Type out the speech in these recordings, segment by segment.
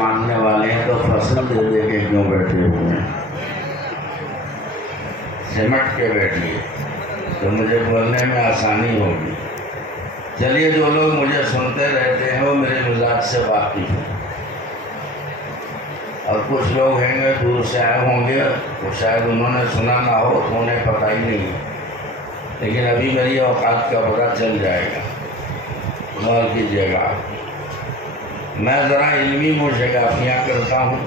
ماننے والے ہیں تو فصل دے دے کے کیوں بیٹھے ہوئے ہیں؟ سمٹ کے بیٹھیے تو مجھے بولنے میں آسانی ہوگی۔ چلیے، جو لوگ مجھے سنتے رہتے ہیں وہ میرے مزاج سے واقف ہیں، اور کچھ لوگ ہیں گے دور سے آئے ہوں گے تو شاید انہوں نے سنا نہ ہو تو انہیں پتہ ہی نہیں ہے، لیکن ابھی میری اوقات کا پتہ چل جائے گا۔ غور کیجیے گا، میں ذرا علمی موشگافیاں کرتا ہوں۔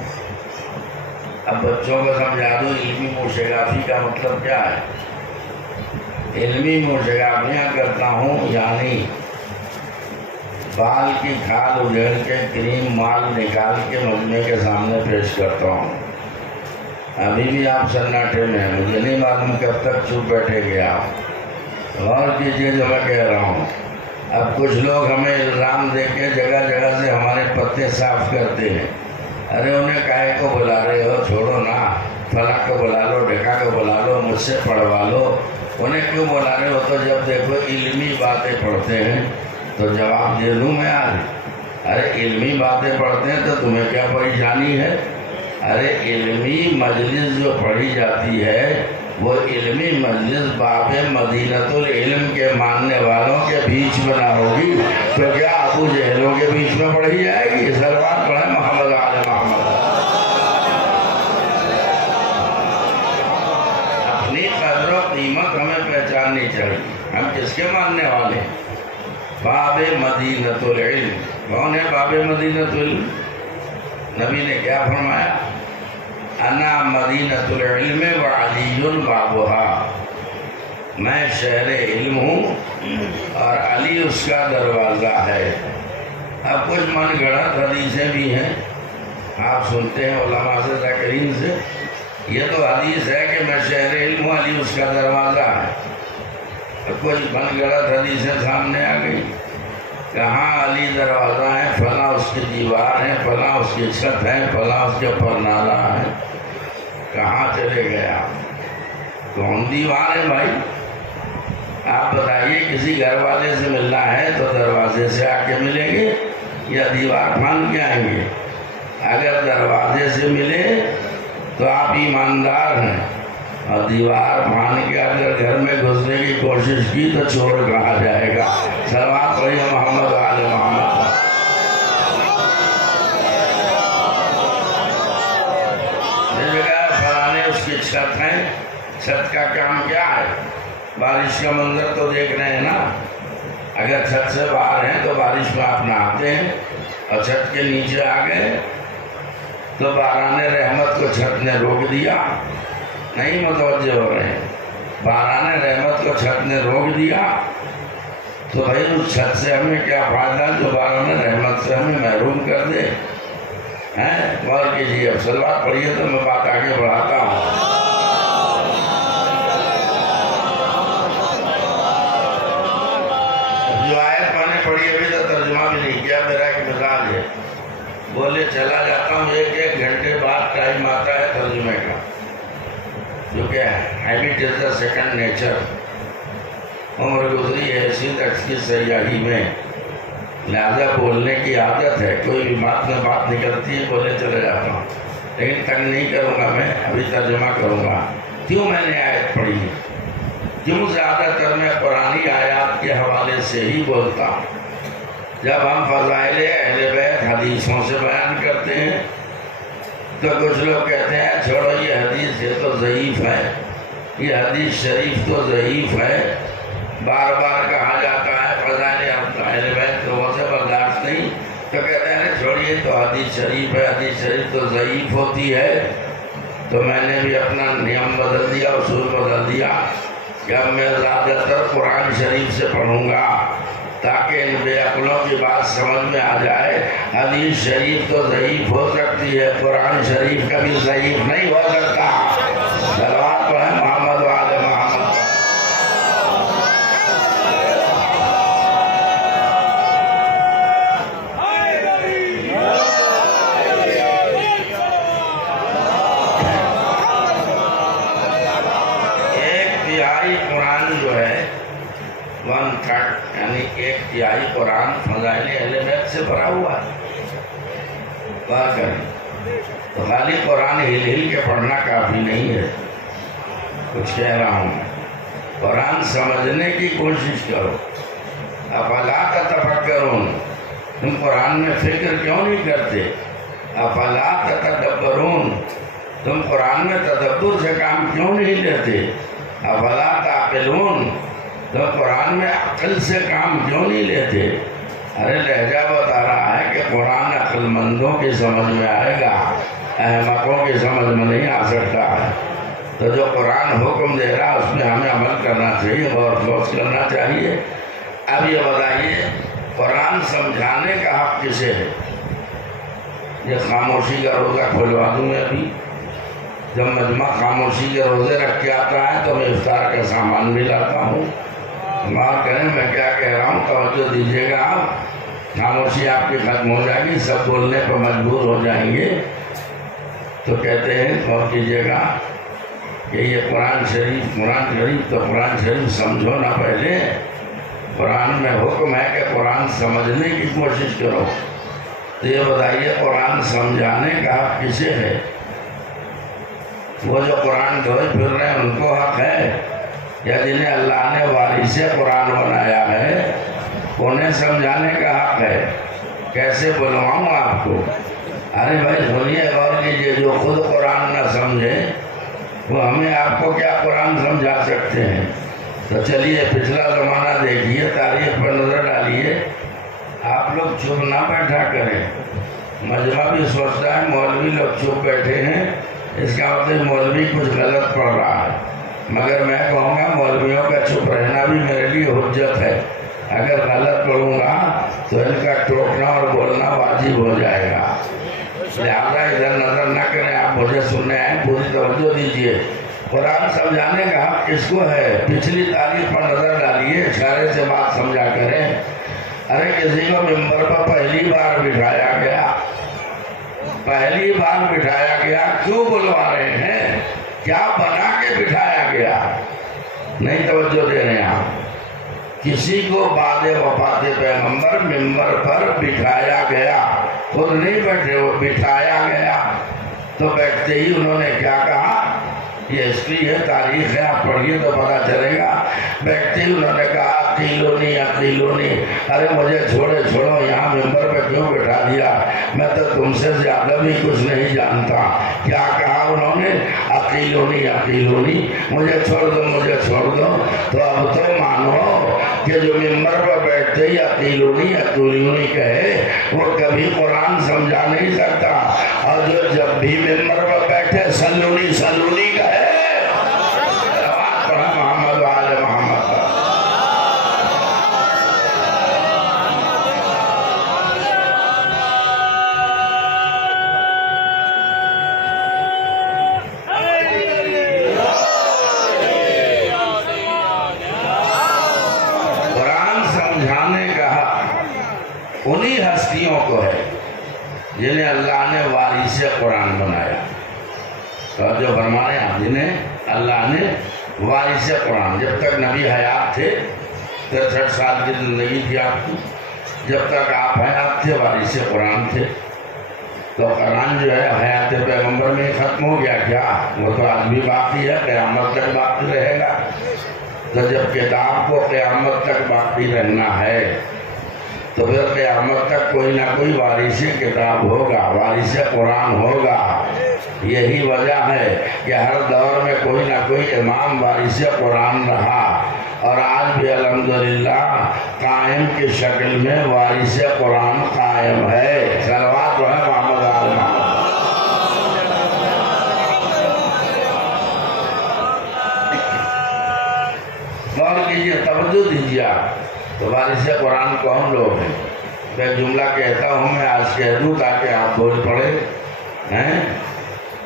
اب بچوں کو سمجھا دو علمی موشگافی کا مطلب کیا ہے۔ علمی موشگافیاں کرتا ہوں یعنی بال کی کھال اجھیڑ کے کریم مال نکال کے مجمع کے سامنے پیش کرتا ہوں۔ ابھی بھی آپ سناٹے میں ہیں، مجھے نہیں معلوم کب تک چپ بیٹھے گے آپ۔ غور کیجیے جو میں کہہ رہا ہوں۔ اب کچھ لوگ ہمیں الزام دے کے جگہ جگہ سے ہمارے پتے صاف کرتے ہیں۔ ارے انہیں کاہے کو بلا رہے ہو؟ چھوڑو نا، فلاں کو بلا لو، ڈھکا کو بلا لو، مجھ سے پڑھوا لو۔ انہیں کیوں بلا رہے ہو؟ تو جب دیکھو علمی باتیں پڑھتے ہیں تو جواب دے دوں میں آج۔ ارے علمی باتیں پڑھتے ہیں تو تمہیں کیا پریشانی ہے؟ ارے علمی مجلس جو پڑھی جاتی ہے وہ علمی مجلس باب مدینۃ العلم کے ماننے والوں کے بیچ میں نہ ہوگی تو کیا ابو جہلوں کے بیچ میں پڑھی جائے گی؟ سلوات پڑھیں محمد آل محمد۔ اپنی قدر و قیمت ہمیں پہچاننی چاہیے، ہم کس کے ماننے والے ہیں؟ باب مدینۃ العلم۔ کون ہے باب مدینۃ العلم؟ نبی نے کیا فرمایا؟ انا مدینۃ العلم وعلی بابھا، میں شہر علم ہوں اور علی اس کا دروازہ ہے۔ اب کچھ من گڑھت حدیثیں بھی ہیں، آپ سنتے ہیں علماء سے ذاکرین سے، یہ تو حدیث ہے کہ میں شہر علم ہوں، علی اس کا دروازہ ہے۔ کچھ من گڑھت حدیثیں سامنے آ گئی، کہاں علی دروازہ ہے، فلاں اس کی دیوار ہے، فلاں اس کی چھت ہے، فلاں اس کے پر نالا ہے۔ کہاں چلے گئے آپ؟ کون دیوار ہے بھائی؟ آپ بتائیے، کسی گھر والے سے ملنا ہے تو دروازے سے آ کے ملیں گے یا دیوار پھاند کے آئیں گے؟ اگر دروازے سے ملے تو آپ ایماندار ہیں، اور دیوار پھاند کے اگر گھر میں گھسنے کی کوشش کی تو چور کہا جائے گا۔ صلوات پڑھیے محمد آل محمد۔ فلانے اس کی چھت ہے، چھت کا کام کیا ہے؟ بارش کا منظر تو دیکھ رہے ہیں نا۔ اگر چھت سے باہر ہیں تو بارش میں آپ نہاتے ہیں، اور چھت کے نیچے آ گئے تو باران رحمت کو چھت نے روک دیا۔ نہیں متوجہ ہو رہے ہیں؟ باران رحمت کو چھت نے روک دیا تو بھائی اس چھت سے ہمیں کیا فائدہ جو باران رحمت سے ہمیں محروم کر دے؟ غور کیجیے، اب صلوات پڑھیے تو میں بات آگے بڑھاتا ہوں۔ جو آیت میں نے پڑھی ابھی تو ترجمہ بھی نہیں کیا، میرا ایک مزاج ہے، بولے چلا جاتا ہوں، ایک گھنٹے بعد ٹائم آتا ہے ترجمے کا، جو کہ habit is the second nature. عمر گزری ہے اسی طرح کی سیاحی میں، لہذا بولنے کی عادت ہے، کوئی بھی بات میں بات نکلتی ہے بولے چلے جاتا ہوں، لیکن تنگ نہیں کروں گا، میں ابھی ترجمہ کروں گا۔ کیوں میں نے آیت پڑھی ہے؟ کیوں زیادہ تر میں قرآنی آیات کے حوالے سے ہی بولتا ہوں۔ جب ہم فضائل اہل بیت حدیثوں سے بیان کرتے ہیں تو کچھ لوگ کہتے ہیں چھوڑو یہ حدیث یہ تو ضعیف ہے، یہ حدیث شریف تو ضعیف ہے، بار بار کہا جاتا ہے فضائل اہل بیت لوگوں سے برداشت نہیں، تو کہتے ہیں چھوڑیے تو حدیث شریف ہے، حدیث شریف تو ضعیف ہوتی ہے۔ تو میں نے بھی اپنا نیم بدل دیا، اصول بدل دیا کہ اب میں زیادہ تر قرآن شریف سے پڑھوں گا تاکہ ان بے عقلوں کی بات سمجھ میں آ جائے۔ حدیث شریف تو ضعیف ہو سکتی ہے، قرآن شریف کبھی ضعیف نہیں ہو سکتا۔ صلوات پڑھیں محمد و آل محمد۔ یعنی ایک تہائی قرآن فضائل اہل بیت سے بھرا ہوا ہے۔ کیا کریں؟ تو خالی قرآن ہل ہل کے پڑھنا کافی نہیں ہے. کچھ کہہ رہا ہوں میں، قرآن سمجھنے کی کوشش کرو. افلا تتفکرون، تم قرآن میں فکر کیوں نہیں کرتے؟ افلا تتدبرون، تم قرآن میں تدبر سے کام کیوں نہیں لیتے؟ افلا تعقلون، تم قرآن میں عقل سے کام کیوں نہیں لیتے؟ ارے لہجہ بتا رہا ہے کہ قرآن عقل مندوں کی سمجھ میں آئے گا، احمقوں کی سمجھ میں نہیں آ سکتا ہے. تو جو قرآن حکم دے رہا اس میں ہمیں عمل کرنا چاہیے، غور و خوض کرنا چاہیے. اب یہ بتائیے قرآن سمجھانے کا حق کسے ہے؟ یہ خاموشی کا روزہ کھلوا دوں میں ابھی. جب مجمع خاموشی کے روزے رکھ کے آتا ہے تو میں افطار کا سامان بھی لاتا ہوں. معاف کریں میں کیا کہہ رہا ہوں، توجہ دیجیے گا. آپ خاموشی آپ کی ختم ہو جائے گی، سب بولنے پر مجبور ہو جائیں گے. تو کہتے ہیں غور کیجیے گا کہ یہ قرآن شریف تو قرآن شریف سمجھو نا پہلے. قرآن میں حکم ہے کہ قرآن سمجھنے کی کوشش کرو. تو یہ بتائیے قرآن سمجھانے کا حق کسے ہے؟ وہ جو قرآن دھوئے پھر رہے ہیں ان کو حق ہے، یا جنہیں اللہ نے وارث قرآن بنایا ہے انہیں سمجھانے کا حق ہے؟ کیسے بلواؤں آپ کو؟ ارے بھائی سنیے، غور کیجیے. جو خود قرآن نہ سمجھے وہ ہمیں آپ کو کیا قرآن سمجھا سکتے ہیں؟ تو چلیے پچھلا زمانہ دیکھیے، تاریخ پر نظر ڈالیے. آپ لوگ چپ نہ بیٹھا کریں. مجمع بھی سوچتا ہے مولوی لوگ چپ بیٹھے ہیں، اس کا مطلب مولوی کچھ غلط پڑھ رہا ہے. مگر میں کہوں گا مولویوں کا چپ رہنا بھی میرے لیے حجت ہے. اگر غلط پڑھوں گا تو ان کا ٹوکنا اور بولنا واجب ہو جائے گا. لہٰذا ادھر نظر نہ کریں، آپ مجھے سننے آئے، پوری توجہ دیجیے. قرآن سمجھانے کا حق کس کو ہے؟ پچھلی تاریخ پر نظر ڈالیے، اشارے سے بات سمجھا کریں. ارے کسی کو ممبر پر پہلی بار بٹھایا گیا، کیوں بلوا رہے ہیں؟ کیا بنا کے بٹھایا گیا؟ نہیں توجہ دے رہے ہیں آپ. کسی کو بعد وفات پیغمبر ممبر پر بٹھایا گیا، خود نہیں بیٹھے، وہ بٹھایا گیا. تو بیٹھتے ہی انہوں نے کیا کہا؟ یہ ہسٹری ہے، تاریخ ہے، آپ پڑھیے تو پتا چلے گا. بیٹھتے ہی انہوں نے کہا عقیلونی. ارے مجھے چھوڑو، یہاں ممبر پہ کیوں بٹھا دیا؟ میں تو تم سے زیادہ بھی کچھ نہیں جانتا. کیا کہا انہوں نے؟ عقیلونی. مجھے چھوڑ دو. تو اب تو مانو کہ جو ممبر پر بیٹھتے ہی عقیلونی کہے وہ کبھی قرآن سمجھا نہیں سکتا. اور جو جب بھی ممبر پر بیٹھے سلونی کہے، محمد وآل محمد. قرآن سمجھانے کا حق انہی ہستیوں کو ہے جنہیں اللہ نے وارث قرآن بنایا. تو جو فرمانے ہیں جنہیں اللہ نے وارث قرآن، جب تک نبی حیات تھے 63 سال کی زندگی تھی آپ کی، جب تک آپ حیات تھے وارث قرآن تھے. تو قرآن جو ہے حیات پیغمبر میں ختم ہو گیا کیا؟ وہ تو آج بھی باقی ہے، قیامت تک باقی رہے گا. تو جب کتاب کو قیامت تک باقی رہنا ہے تو پھر قیامت تک کوئی نہ کوئی وارث کتاب ہوگا، وارث قرآن ہوگا. یہی وجہ ہے کہ ہر دور میں کوئی نہ کوئی امام وارث قرآن رہا، اور آج بھی الحمدللہ قائم کی شکل میں وارث قرآن قائم ہے. صلوات ہے محمد آل محمد. غور کیجیے، توجہ دیجیے. تو وارث قرآن کون لوگ ہیں؟ میں جملہ کہتا ہوں، میں آج کہہ دوں تاکہ آپ بول پڑے ہیں.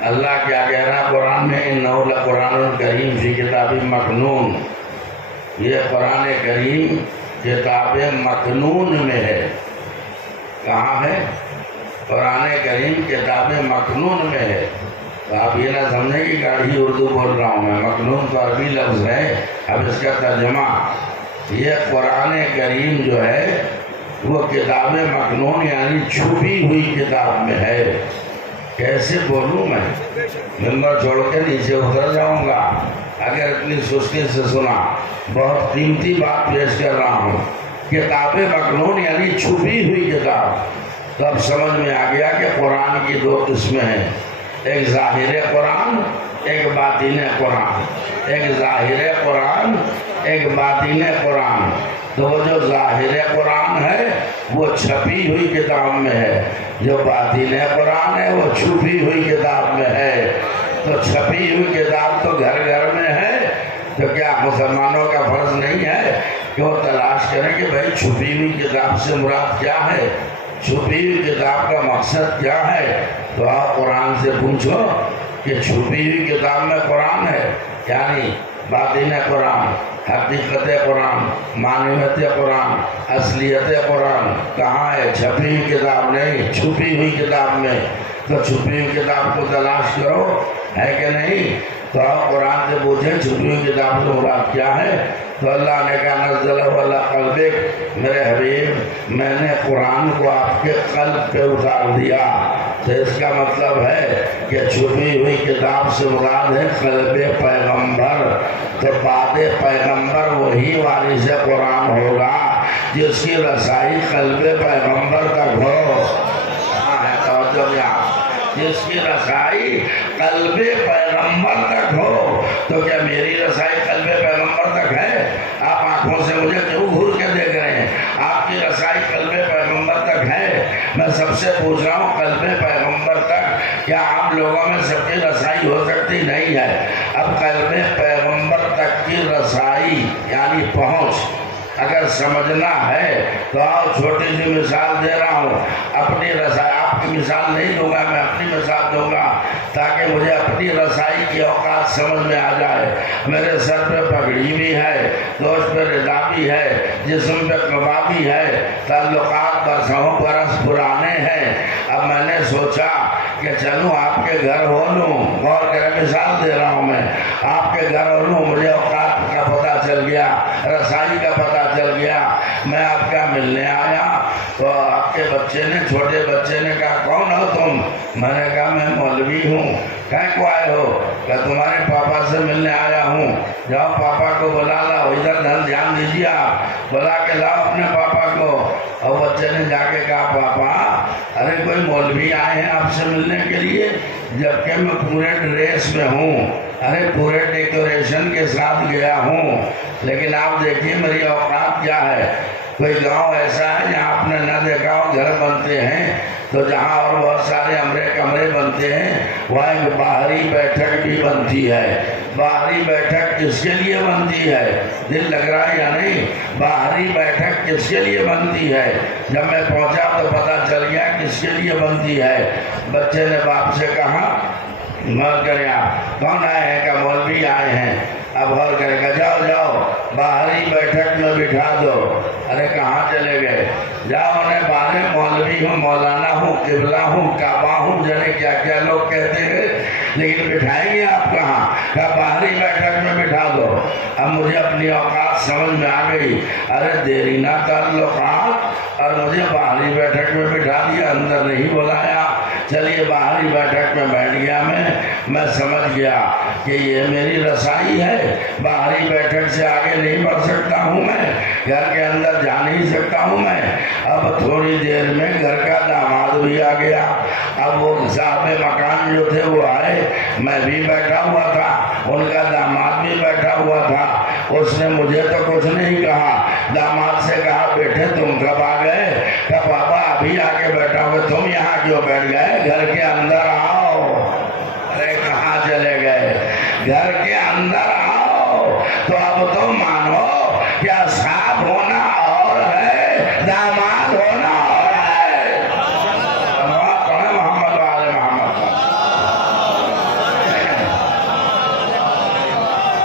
اللہ کیا کہہ رہا قرآن میں؟ انہ لقرآن کریم فی کتاب مکنون. یہ قرآن کریم کتاب مکنون میں ہے. کہاں ہے؟ قرآن کریم کتاب مکنون میں ہے. تو آپ یہ نہ سمجھیں کہ گاڑی اردو بول رہا ہوں میں. مکنون تو عربی لفظ ہے. اب اس کا ترجمہ، یہ قرآن کریم جو ہے وہ کتاب مکنون یعنی چھپی ہوئی کتاب میں ہے۔ کیسے بولوں میں؟ ممبر چھوڑ کے نیچے اتر جاؤں گا اگر اتنی سستی سے سنا۔ بہت قیمتی بات پیش کر رہا ہوں۔ کتاب مکنون یعنی چھپی ہوئی کتاب۔ تو اب سمجھ میں آ گیا کہ قرآن کی دو قسمیں ہیں، ایک ظاہر قرآن، ایک باطن قرآن۔ ایک ظاہر قرآن، ایک باطن قرآن۔ تو وہ جو ظاہر قرآن ہے وہ چھپی ہوئی کتاب میں ہے، جو باطن قرآن ہے وہ چھپی ہوئی کتاب میں ہے۔ تو چھپی ہوئی کتاب تو گھر گھر میں ہے، تو کیا مسلمانوں کا فرض نہیں ہے کہ وہ تلاش کریں کہ بھائی چھپی ہوئی کتاب سے مراد کیا ہے، چھپی ہوئی کتاب کا مقصد کیا ہے؟ تو آپ قرآن سے پوچھو کہ چھپی ہوئی کتاب میں قرآن ہے، یعنی باطن قرآن، حقیقت قرآن، معنویت قرآن، اصلیت قرآن کہاں ہے؟ چھپی ہوئی کتاب نہیں، چھپی ہوئی کتاب میں۔ تو چھپی ہوئی کتاب کو تلاش کرو، ہے کہ نہیں؟ تو آپ قرآن سے پوچھیں چھپی ہوئی کتاب سے مراد کیا ہے؟ تو اللہ نے کہا نزلہ علی قلبک، میرے حبیب میں نے قرآن کو آپ کے قلب پہ اتار دیا۔ تو اس کا مطلب ہے کہ چھپی ہوئی کتاب سے مراد ہے قلب پیغمبر۔ تو بعد پیغمبر وہی وارث قرآن ہوگا جس کی رسائی قلب پیغمبر تک ہو۔ کہاں ہے توجہ یہاں؟ جس کی رسائی قلب پیغمبر تک ہو۔ تو کیا میری رسائی قلب پیغمبر تک ہے؟ آپ آنکھوں سے مجھے کیوں گھور کے دیکھ رہے ہیں؟ آپ کی رسائی قلب پیغمبر تک ہے؟ میں سب سے پوچھ رہا ہوں قلب پیغمبر تک کیا آپ لوگوں میں سب کی رسائی ہو سکتی؟ نہیں ہے۔ اب قلب پیغمبر تک کی رسائی یعنی پہنچ اگر سمجھنا ہے تو آپ چھوٹی سی مثال دے رہا ہوں، اپنی رسائی، آپ کی مثال نہیں دوں گا، میں اپنی مثال دوں گا تاکہ مجھے اپنی رسائی کی اوقات سمجھ میں آ جائے۔ میرے سر پہ پگڑی بھی ہے، دوست پہ رضا بھی ہے، جسم پہ قبا بھی ہے، تعلقات برسوں برس پرانے ہیں۔ اب میں نے سوچا کہ چلوں آپ کے گھر ہو لوں، غور کرے مثال دے رہا ہوں میں، آپ کے گھر ہو لوں، مجھے اوقات کا پتہ چل گیا، رسائی کا پتہ چل گیا، میں آپ کا ملنے آیا تو آپ کے بچے نے، چھوٹے بچے نے کہا کون ہو تم؟ میں نے کہا میں مولوی ہوں۔ کہیں کو آئے ہو؟ کہ تمہارے پاپا سے ملنے آیا ہوں۔ جاؤ پاپا کو بلا لاؤ، ادھر دھیان دیجیے، آپ بلا کے لاؤ اپنے پاپا کو۔ اور بچے نے جا کے کہا پاپا ارے کوئی مولوی آئے ہیں آپ سے ملنے کے لیے، جبکہ میں پورے ڈریس میں ہوں، ارے پورے ڈیکوریشن کے ساتھ گیا ہوں، لیکن آپ دیکھیے میری اوقات کیا ہے۔ کوئی گاؤں ایسا ہے جہاں آپ نے نہ دیکھا ہو گھر بنتے ہیں، تو جہاں اور بہت سارے کمرے بنتے ہیں وہاں ایک باہری بیٹھک بھی بنتی ہے۔ باہری بیٹھک کس کے لیے بنتی ہے؟ دل لگ رہا ہے یا نہیں؟ باہری بیٹھک کس کے لیے بنتی ہے؟ جب میں پہنچا تو پتہ چل گیا کس کے لیے بنتی ہے۔ بچے نے باپ سے کہا غور کریں آپ، کون آئے ہیں؟ کہ مولوی آئے ہیں۔ اب غور کرے گا، جاؤ جاؤ باہری بیٹھک میں بٹھا دو۔ ارے کہاں چلے گئے؟ جاؤ انہیں باہر مولوی ہوں، مولانا ہوں، قبلہ ہوں، کعبہ ہوں، جانے کیا کیا لوگ کہتے ہیں، لیکن بٹھائیں گے آپ کہاں؟ کہ باہری بیٹھک میں بٹھا دو۔ اب مجھے اپنی اوقات سمجھ میں آ گئی، ارے دیرینہ تعلقات، اور مجھے باہری بیٹھک میں بٹھا دیا، اندر نہیں بلایا۔ چلیے باہری بیٹھک میں بیٹھ گیا میں سمجھ گیا کہ یہ میری رسائی ہے، باہری بیٹھک سے آگے نہیں بڑھ سکتا ہوں میں، گھر کے اندر جا نہیں سکتا ہوں میں۔ اب تھوڑی دیر میں گھر کا داماد بھی آ گیا۔ اب وہ صاحب مکان جو تھے وہ آئے، میں بھی بیٹھا ہوا تھا، ان کا داماد بھی بیٹھا ہوا تھا۔ اس نے مجھے تو کچھ نہیں کہا، داماد سے کہا بیٹے تم کب آ گئے؟ کہ بابا ابھی آ کے بیٹھا ہوا، تم یہاں کیوں بیٹھ گئے؟ گھر کے اندر آؤ۔ ارے کہاں چلے گئے؟ گھر کے اندر آؤ۔ تو اب تو مانو کیا صاحب ہونا اور ہے، داماد ہونا اور ہے۔ محمد والے محمد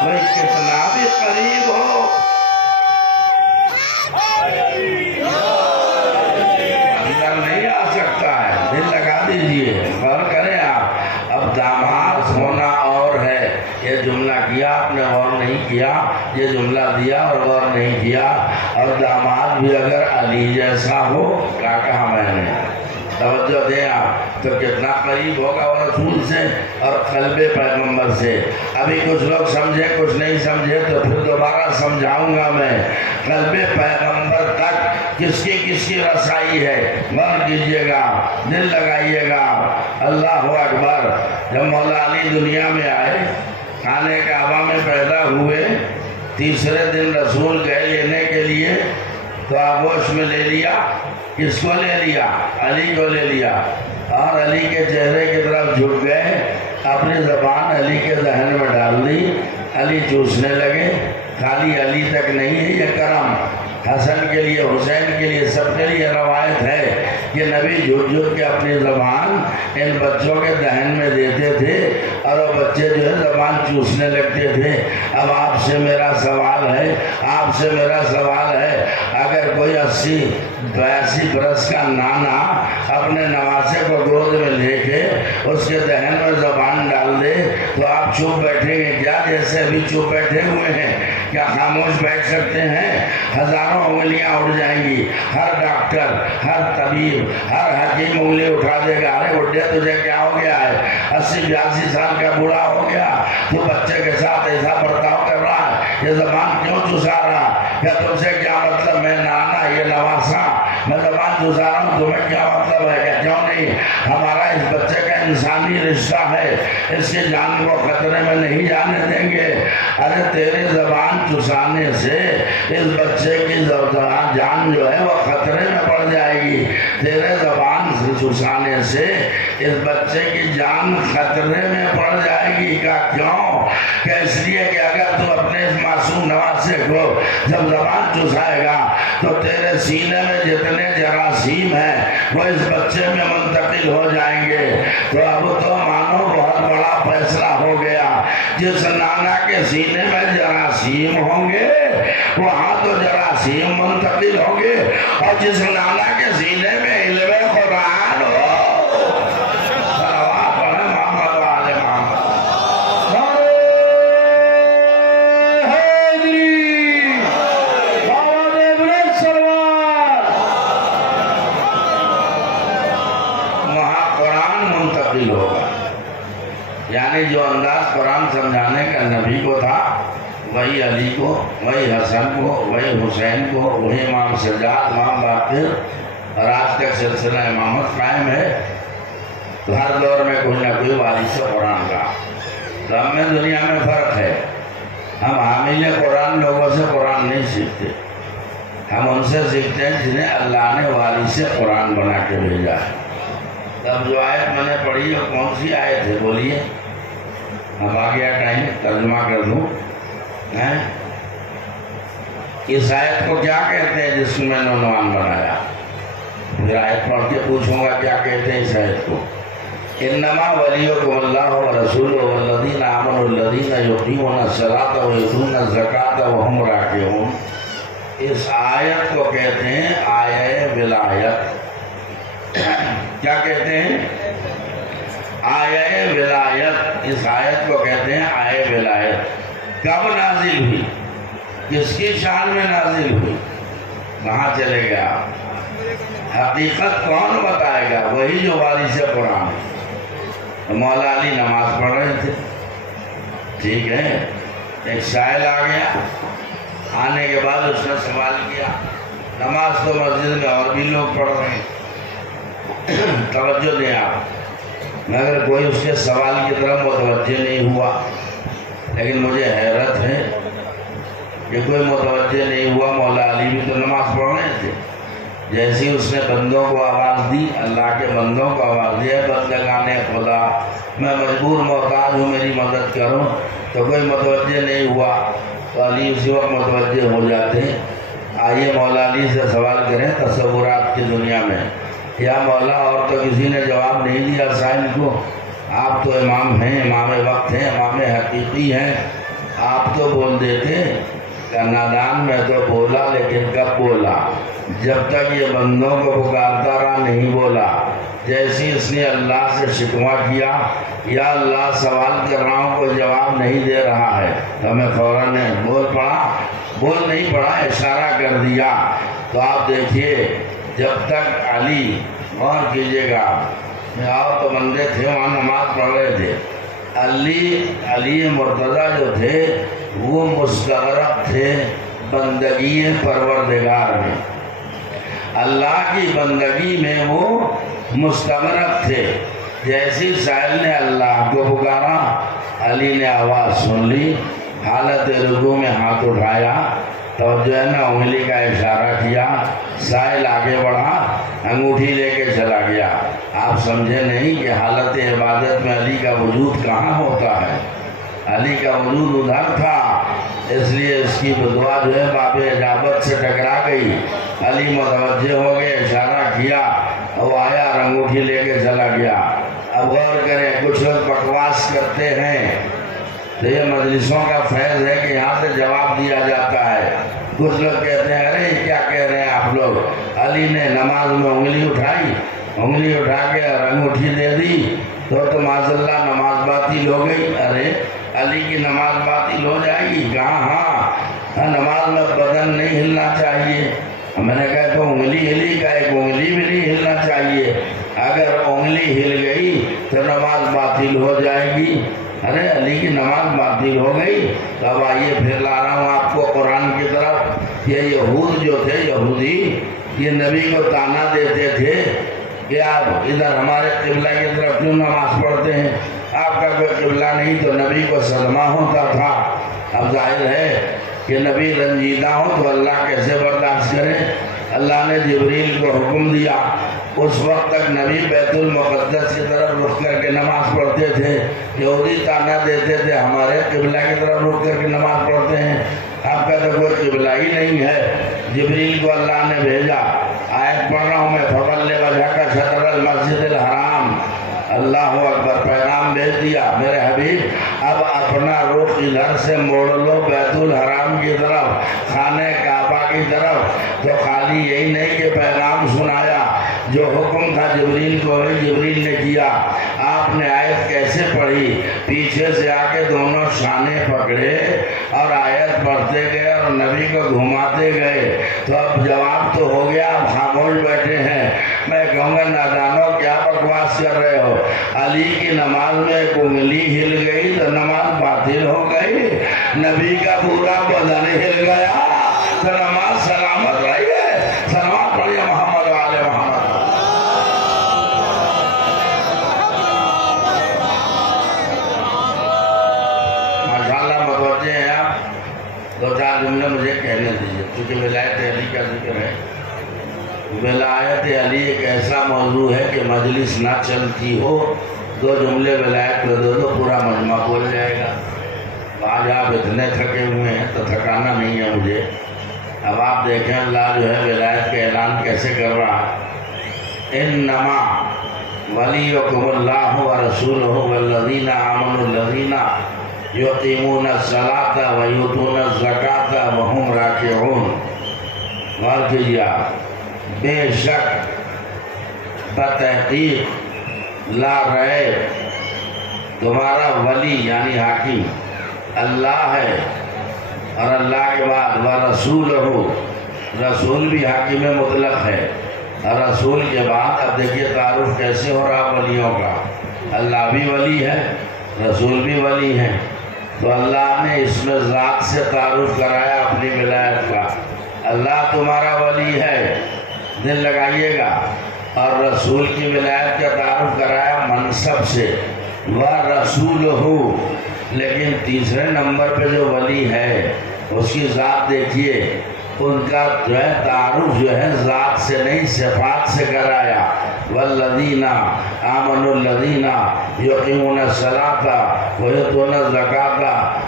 کوئی کتنا بھی قریب ہو، اندر نہیں آ سکتا ہے۔ دل لگا دیجئے، غور کریں آپ۔ اب داماد ہونا اور ہے، یہ جملہ کیا آپ نے غور نہیں کیا، یہ جملہ دیا اور غور نہیں کیا، اور داماد بھی اگر علی جیسا ہو، کیا کہا میں نے، توجہ دیں آپ، تو کتنا قریب ہوگا وہ رسول سے اور قلب پیغمبر سے۔ ابھی کچھ لوگ سمجھے کچھ نہیں سمجھے تو پھر دوبارہ سمجھاؤں گا میں۔ قلب پیغمبر تک کس کی رسائی ہے، غور کیجئے گا، دل لگائیے گا۔ اللہ اکبر۔ جب مولا علی دنیا میں آئے، خانہ کعبہ میں پیدا ہوئے، تیسرے دن رسول گئے لینے کے لیے تو آغوش میں لے لیا، کس کو لے لیا؟ علی کو لے لیا، اور علی کے چہرے کی طرف جھک گئے، اپنی زبان علی کے ذہن میں ڈال دی، علی چوسنے لگے۔ خالی علی تک نہیں ہے یہ کرم، حسن کے لیے، حسین کے لیے، سب کے لیے روایت ہے کہ نبی جھک جھک کے اپنی زبان ان بچوں کے دہن میں دیتے تھے اور وہ بچے جو ہے زبان چوسنے لگتے تھے۔ اب آپ سے میرا سوال ہے، اگر کوئی 80-82 برس کا نانا اپنے نواسے کو گود میں لے کے اس کے دہن میں زبان ڈال دے تو آپ چپ بیٹھیں گے کیا؟ جیسے ابھی چپ بیٹھے ہوئے ہیں، کیا خاموش بیٹھ سکتے ہیں؟ ہزاروں انگلیاں اٹھ جائیں گی، ہر ڈاکٹر، ہر طبیب، ہر حکیم انگلی اٹھا دے گا، ارے بڈھے تجھے کیا ہو گیا ہے؟ 80-82 سال کا بوڑھا ہو گیا، تو بچے کے ساتھ ایسا برتاؤ کر رہا ہے، یہ زبان کیوں چسا رہا؟ کیا تم سے کیا مطلب؟ میں نانا، یہ نواسا، میں زبان چسا رہا ہوں، تمہیں کیا مطلب ہے؟ کہ کیوں نہیں؟ ہمارا اس بچے کا انسانی رشتہ ہے، اس کی جان کو خطرے میں نہیں جانے دیں گے۔ ارے تیرے زبان چسانے سے اس بچے کی جان جو ہے وہ خطرے میں پڑ جائے گی، تیرے زبان چسانے سے اس بچے کی جان خطرے میں پڑ جائے گی۔ کا کیوں؟ کہ اس لیے کہ اگر تو اپنے اس معصوم نواسے کو جب زبان چسائے گا تو تیرے سینے میں جتنے جراثیم ہیں وہ اس بچے میں منتقل ہو جائیں گے۔ تو اب تو مانو بہت بڑا فیصلہ ہو گیا، جس نانا کے سینے میں جراثیم ہوں گے وہاں تو جراثیم منتقل ہوں گے، اور جس نانا کے سینے میں علم قرآن ہو، صلوات پڑھیں محمد و آل محمد۔ وہاں قرآن منتقل ہوگا، یعنی جو انداز قرآن سمجھانے کا نبی کو تھا وہی علی کو، وہی حسن کو، وہی حسین کو، وہی امام سجاد، امام باقر، اور آج تک سلسلہ امامت قائم ہے۔ تو ہر دور میں کوئی نہ کوئی وارث قرآن کا۔ تو ہم میں دنیا میں فرق ہے، ہم حامل قرآن لوگوں سے قرآن نہیں سیکھتے، ہم ان سے سیکھتے ہیں جنہیں اللہ نے وارث قرآن بنا کے بھیجا ہے۔ تب جو آیت میں نے پڑھی وہ کون سی آیت ہے بولیے؟ اب آ گیا ٹائم، ترجمہ کر دوں۔ اس آیت کو کیا کہتے ہیں جس کو میں نے عنوان بنایا؟ پھر آیت پڑھ کے پوچھوں گا کیا کہتے ہیں اس آیت کو۔ انما ولیکم اللہ ورسولہ والذین آمنوا الذین یقیمون الصلاۃ ویؤتون الزکاۃ وہم راکعون۔ اس آیت کو کہتے ہیں آیہ ولایت۔ کیا کہتے ہیں؟ آیہ ولایت۔ اس آیت کو کہتے ہیں آیہ ولایت۔ کب نازل ہوئی؟ کس کی شان میں نازل ہوئی؟ کہاں چلے گئے آپ؟ حقیقت کون بتائے گا؟ وہی جو وارث قرآن ہے۔ مولا علی نماز پڑھ رہے تھے، ٹھیک ہے، ایک سائل آ گیا، آنے کے بعد اس نے سوال کیا۔ نماز تو مسجد میں اور بھی لوگ پڑھ رہے ہیں، توجہ دیں آپ، مگر کوئی اس کے سوال کی طرف متوجہ نہیں ہوا۔ لیکن مجھے حیرت ہے کہ کوئی متوجہ نہیں ہوا، مولا علی بھی تو نماز پڑھ رہے تھے۔ جیسی اس نے بندوں کو آواز دی، اللہ کے بندوں کو آواز دی، بندگان خدا میں مجبور محتاج ہوں، میری مدد کرو، تو کوئی متوجہ نہیں ہوا، تو علی اسی وقت متوجہ ہو جاتے ہیں۔ آئیے مولا علی سے سوال کریں تصورات کی دنیا میں، یا مولا اور تو کسی نے جواب نہیں دیا سائل کو، آپ تو امام ہیں، امام وقت ہیں، امام حقیقی ہیں، آپ تو بول دیتے کہ نادان میں تو بولا لیکن کب بولا؟ جب تک یہ بندوں کو پکارتا رہا نہیں بولا۔ جیسے اس نے اللہ سے شکوہ کیا، یا اللہ سوال کر رہا ہوں کوئی جواب نہیں دے رہا ہے، تو ہمیں فوراً بول نہیں پڑا، اشارہ کر دیا۔ تو آپ دیکھیے جب تک علی، غور کیجیے گا، آؤ تو بندے تھے وہاں نماز پڑھ رہے تھے، علی مرتضیٰ جو تھے وہ مستغرق تھے بندگی پروردگار میں، اللہ کی بندگی میں وہ مستغرق تھے۔ جیسی سائل نے اللہ کو پکارا، علی نے آواز سن لی، حالت رکوع میں ہاتھ اٹھایا، تو جو ہے نا انگلی کا اشارہ کیا، سائل آگے بڑھا، انگوٹھی لے کے چلا گیا۔ آپ سمجھے نہیں کہ حالت عبادت میں علی کا وجود کہاں ہوتا ہے؟ علی کا وجود ادھر تھا، اس لیے اس کی دعا جو ہے باب اجابت سے ٹکرا گئی۔ علی متوجہ ہو گئے، اشارہ کیا، وہ آیا اور انگوٹھی لے کے چلا گیا۔ اب غور کریں، کچھ لوگ بکواس کرتے ہیں تو یہ مجلسوں کا فیض ہے کہ یہاں سے جواب دیا جاتا ہے۔ کچھ لوگ کہتے ہیں ارے کیا کہہ رہے ہیں آپ لوگ، علی نے نماز میں انگلی اٹھائی، انگلی اٹھا کے اور انگوٹھی دے دی تو معاذ اللہ نماز باطل ہو گئی۔ ارے علی کی نماز باطل ہو جائے گی کہاں؟ نماز میں بدن نہیں ہلنا چاہیے۔ میں نے کہا تو انگلی ہلی کا ایک انگلی بھی نہیں ہلنا چاہیے، اگر انگلی ہل گئی تو نماز باطل ہو جائے گی۔ ارے علی کی نماز باطل ہو گئی؟ تو اب آئیے پھر لا رہا ہوں آپ کو قرآن کی طرف۔ یہ یہود جو تھے، یہودی، یہ نبی کو تانا دیتے تھے کہ آپ ادھر ہمارے قبلہ کی طرف کیوں نماز پڑھتے ہیں؟ آپ کا کوئی قبلہ نہیں، تو نبی کو صدمہ ہوتا تھا۔ اب ظاہر ہے کہ نبی رنجیدہ ہو تو اللہ کیسے برداشت کرے؟ اللہ نے جبریل کو حکم دیا، اس وقت تک نبی بیت المقدس کی طرف رخ کر کے نماز پڑھتے تھے۔ یہودی تانا دیتے تھے ہمارے قبلہ کی طرف رخ کر کے نماز پڑھتے ہیں، آپ کا تو کوئی قبلہ ہی نہیں ہے۔ جبریل کو اللہ نے بھیجا، آیت پڑھ رہا ہوں میں، فَوَلِّ وَجْهَكَ شَطْرَ الْمَسْجِدِ الْحَرَامِ، اللہ اکبر، پیغام بھیج دیا میرے حبیب، اب اپنا رخ ادھر سے موڑ لو بیت الحرام کی طرف، خانہ کعبہ کی طرف۔ تو خالی یہی نہیں کہ پیغام سنایا، جو حکم تھا جبریل کو وہی جبریل نے کیا۔ آپ نے آیت کیسے پڑھی؟ پیچھے سے آ کے دونوں شانے پکڑے اور آیت پڑھتے گئے اور نبی کو گھماتے گئے۔ تو اب جواب تو ہو گیا، آپ خاموش بیٹھے ہیں۔ میں کہوں گا نادانوں کیا بکواس کر رہے ہو؟ علی کی نماز میں ایک انگلی ہل گئی تو نماز باطل ہو گئی؟ نبی کا پورا بدن ہل گیا تو نماز سلامت رہی ہے؟ سلامت پڑھیے محمد و آل محمد۔ ماشاءاللہ متوجہ ہیں آپ؟ دو چار جملے مجھے کہنے دیجیے، کیونکہ ولایت علی کا ذکر ہے۔ ولایت علی ایک ایسا موضوع ہے کہ مجلس نہ چلتی ہو، دو جملے ولایت میں دو پورا مجمع بول جائے گا۔ آج آپ اتنے تھکے ہوئے ہیں تو تھکانا نہیں ہے مجھے۔ اب آپ دیکھیں اللہ جو ہے ولایت کا اعلان کیسے کر رہا ہے۔ انما ولیکم اللہ ورسولہ والذین آمنوا الذین یقیمون الصلاۃ ویؤتون الزکاۃ وہم راکعون۔ غور کیجیے، بے شک، بتحقیق، لا ریب، تمہارا ولی یعنی حاکم اللہ ہے، اور اللہ کے بعد وَرَسُولُهُ، رسول بھی حاکم مطلق ہے، اور رسول کے بعد اب دیکھیے تعارف کیسے ہو رہا ولیوں کا۔ اللہ بھی ولی ہے، رسول بھی ولی ہے، تو اللہ نے اس میں ذات سے تعارف کرایا اپنی ولایت کا۔ اللہ تمہارا ولی ہے، دل لگائیے گا، اور رسول کی ولایت کا تعارف کرایا منصب سے، وَرَسُولُهُ۔ لیکن تیسرے نمبر پہ جو ولی ہے اس کی ذات دیکھیے، ان کا جو ہے تعارف جو ہے ذات سے نہیں صفات سے کرایا۔ والذین آمنوا الذین یقیمون الصلاۃ ویؤتون الزکاۃ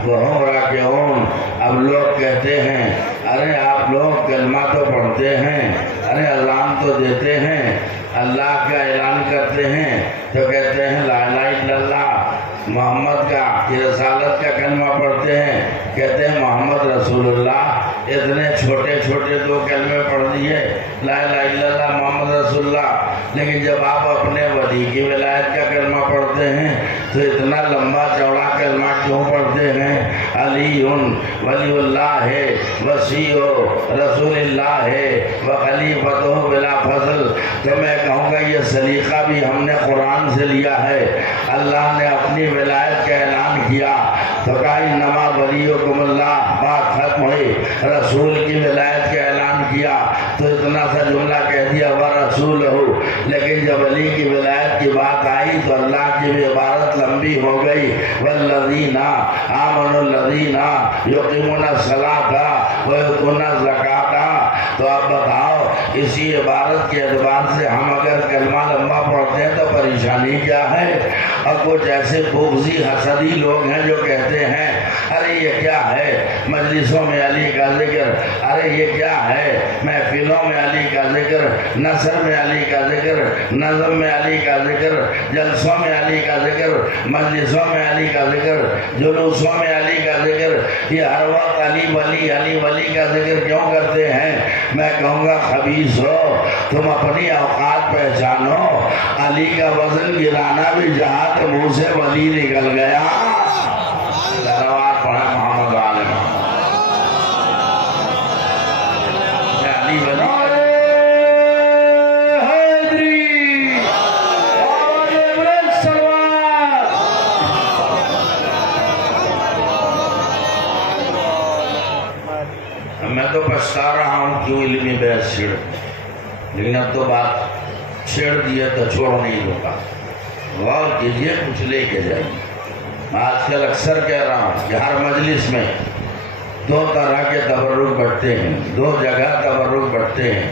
وہم راکعون۔ اب لوگ کہتے ہیں ارے آپ لوگ کلمہ تو پڑھتے ہیں، ارے اذان تو دیتے ہیں، اللہ کا اعلان کرتے ہیں، تو کہتے ہیں لا الہ الا اللہ، محمد کا رسالت کا کلمہ پڑھتے ہیں، کہتے ہیں محمد رسول اللہ۔ اتنے چھوٹے چھوٹے دو کلمے پڑھ دیے، لا الہ الا اللہ محمد رسول اللہ، لیکن جب آپ اپنے ولی کی ولایت کا کلمہ پڑھتے ہیں تو اتنا لمبا چوڑا کلمہ کیوں پڑھتے ہیں؟ علی ولی اللہ ہے، وسیع رسول اللہ ہے، وخلیفتہ بلا فضل۔ تو میں کہوں گا یہ سلیقہ بھی ہم نے قرآن سے لیا ہے۔ اللہ نے اپنی ولایت کا اعلان کیا تو کہا انما ولیکم اللہ، بات ختم ہوئی۔ رسول کی ولایت کا اعلان کیا تو اتنا سا جملہ کہہ دیا ورسولہ، لیکن جب علی کی ولایت کی بات آئی تو اللہ کی بھی عبارت لمبی ہو گئی۔ والذین آمنوا الذین یقیمون الصلاۃ ویؤتون الزکاۃ۔ تو اب بتاؤ اسی عبارت کے اعتبار سے ہم اگر کلمہ لمبا پڑھتے ہیں تو پریشانی کیا ہے؟ اور کچھ ایسے بغضی حسدی لوگ ہیں جو کہتے ہیں ارے یہ کیا ہے مجلسوں میں علی کا ذکر، ارے یہ کیا ہے محفلوں میں علی کا ذکر، نثر میں علی کا ذکر، نظم میں علی کا ذکر، جلسوں میں علی کا ذکر، مجلسوں میں علی کا ذکر، جلوسوں میں علی کا ذکر، یہ ہر وقت علی ولی علی ولی کا ذکر کیوں کرتے ہیں؟ میں کہوں گا خبیث ہو، تم اپنی اوقات پہچانو۔ علی کا وزن گرانا بھی جہاں کے منہ سے ولی نکل گیا۔ دروات پڑھا محمد عالم علی ولی میں تو پچھتا رہا ہوں کیوں علمی بحث چھیڑ، لیکن اب تو بات چھیڑ دیا تو چھوڑ نہیں دوں گا۔ غور کیجئے، کچھ لے کے جائیے۔ میں آج کل اکثر کہہ رہا ہوں کہ ہر مجلس میں دو طرح کے تبرک بڑھتے ہیں، دو جگہ تبرک بڑھتے ہیں،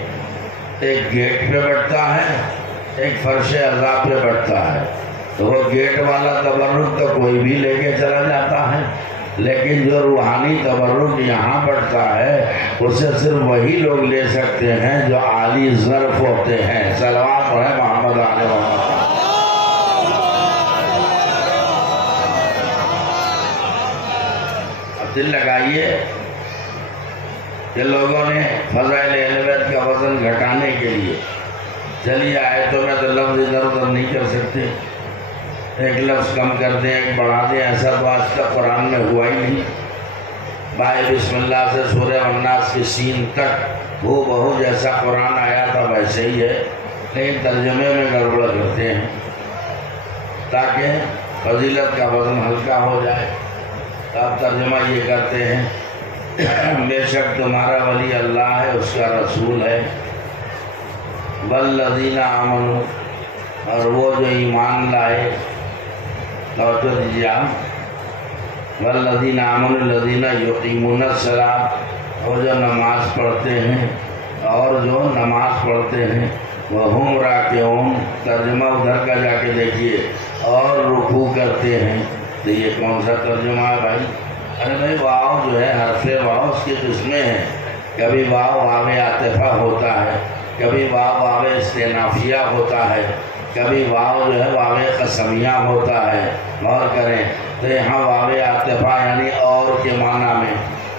ایک گیٹ پہ بڑھتا ہے، ایک فرش عزا پہ بڑھتا ہے۔ تو وہ گیٹ والا تبرک تو کوئی بھی لے کے چلا جاتا ہے، لیکن جو روحانی تبرک یہاں بڑھتا ہے اسے صرف وہی لوگ لے سکتے ہیں جو عالی ظرف ہوتے ہیں۔ صلوات پڑھیں محمد علیہ وسلم۔ اب دل لگائیے کہ لوگوں نے فضائل اہل بیت کا وزن گھٹانے کے لیے چلیے آیتوں میں تو لفظ ادھر ادھر نہیں کر سکتے، ایک لفظ کم کر دیں ایک بڑھا دیں، ایسا تو آج تک قرآن میں ہوا ہی نہیں۔ بائے بسم اللہ سے سورہ الناس کی سین تک وہ بہو جیسا قرآن آیا تھا ویسے ہی ہے، لیکن ترجمے میں گڑبڑ کرتے ہیں تاکہ فضیلت کا وزن ہلکا ہو جائے۔ اب ترجمہ یہ کرتے ہیں بے شک تمہارا ولی اللہ ہے، اس کا رسول ہے، والذین آمنوا، اور وہ جو ایمان لائے۔ توجہ دیجیے آپ، والذین آمنوا الذین یقیمون الصلاۃ، وہ جو نماز پڑھتے ہیں اور جو نماز پڑھتے ہیں، وہم راکعون، ترجمہ ادھر کا جا کے دیکھیے، اور رکوع کرتے ہیں۔ تو یہ کون سا ترجمہ ہے بھائی؟ ارے بھائی واو جو ہے حرف واو اس کی قسمیں ہیں، کبھی واو واو عاطفہ ہوتا ہے، کبھی واو واو استئنافیہ ہوتا ہے، کبھی واو جو ہے واو قسمیہ ہوتا ہے۔ غور کریں تو یہاں واو عاطفہ یعنی اور کے معنی میں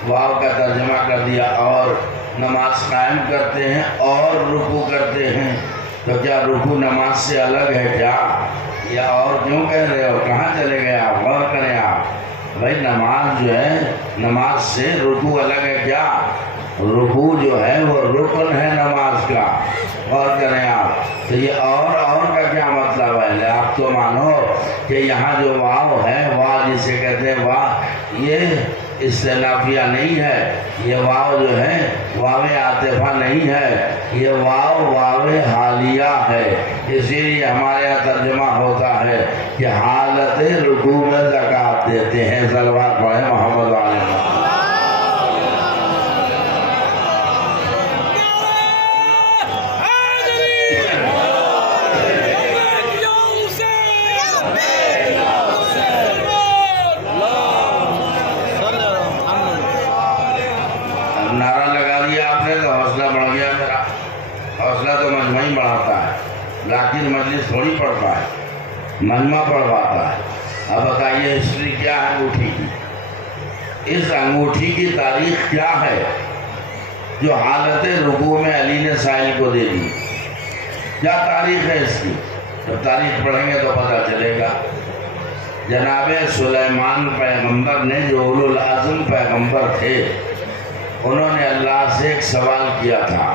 واو کا ترجمہ کر دیا، اور نماز قائم کرتے ہیں اور رکوع کرتے ہیں۔ تو کیا رکوع نماز سے الگ ہے کیا؟ یا اور کیوں کہہ رہے ہو؟ کہاں چلے گئے آپ؟ غور کریں آپ بھائی، نماز جو ہے نماز سے رکوع الگ ہے کیا؟ رکوع جو ہے وہ رکن ہے نماز کا۔ غور کریں آپ، تو یہ اور کا کیا مطلب ہے؟ آپ تو مانو کہ یہاں جو واو ہے، واو جسے کہتے ہیں واو، یہ استئنافیہ نہیں ہے، یہ واو جو ہے واو عاطفہ نہیں ہے، یہ واو واو حالیہ ہے۔ اسی لیے ہمارے یہاں ترجمہ ہوتا ہے کہ حالت رکوع میں زکوٰۃ دیتے ہیں۔ صلوات پڑھیں محمد علیہ وسلم۔ حوصلہ تو مجمع ہی بڑھاتا ہے، ذاکر مجلس تھوڑی پڑھتا ہے، مجمع پڑھواتا ہے۔ اب بتائیے ہسٹری کیا ہے انگوٹھی کی؟ اس انگوٹھی کی تاریخ کیا ہے؟ جو حالت رکوع میں علی نے سائل کو دے دی. کیا تاریخ ہے اس کی؟ جب تاریخ پڑھیں گے تو پتہ چلے گا. جناب سلیمان پیغمبر نے جو اولو العزم پیغمبر تھے، انہوں نے اللہ سے ایک سوال کیا تھا،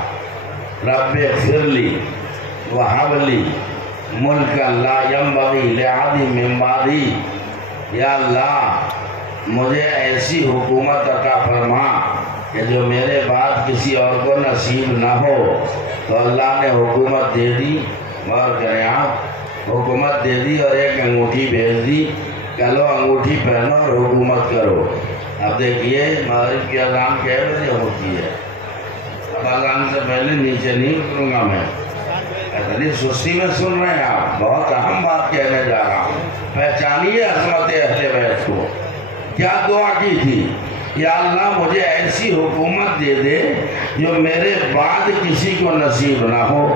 رب اغفر لی وہب لی ملکا لا ینبغی لأحد من بعدی. یا اللہ مجھے ایسی حکومت عطا فرما کہ جو میرے بعد کسی اور کو نصیب نہ ہو. تو اللہ نے حکومت دے دی. غور کریں آپ، حکومت دے دی اور ایک انگوٹھی بھیج دی کہ لو انگوٹھی پہنو اور حکومت کرو. اب دیکھیے مغرب کی اذان کئے بجے ہوتی ہے؟ اب اذان سے پہلے نیچے نہیں اتروں گا میں. اتنی سستی میں سن رہے ہیں آپ. بہت اہم بات کہنے جا رہا ہوں. پہچانیے عظمت اہل بیت کو. کیا دعا کی تھی؟ یا اللہ مجھے ایسی حکومت دے دے جو میرے بعد کسی کو نصیب نہ ہو.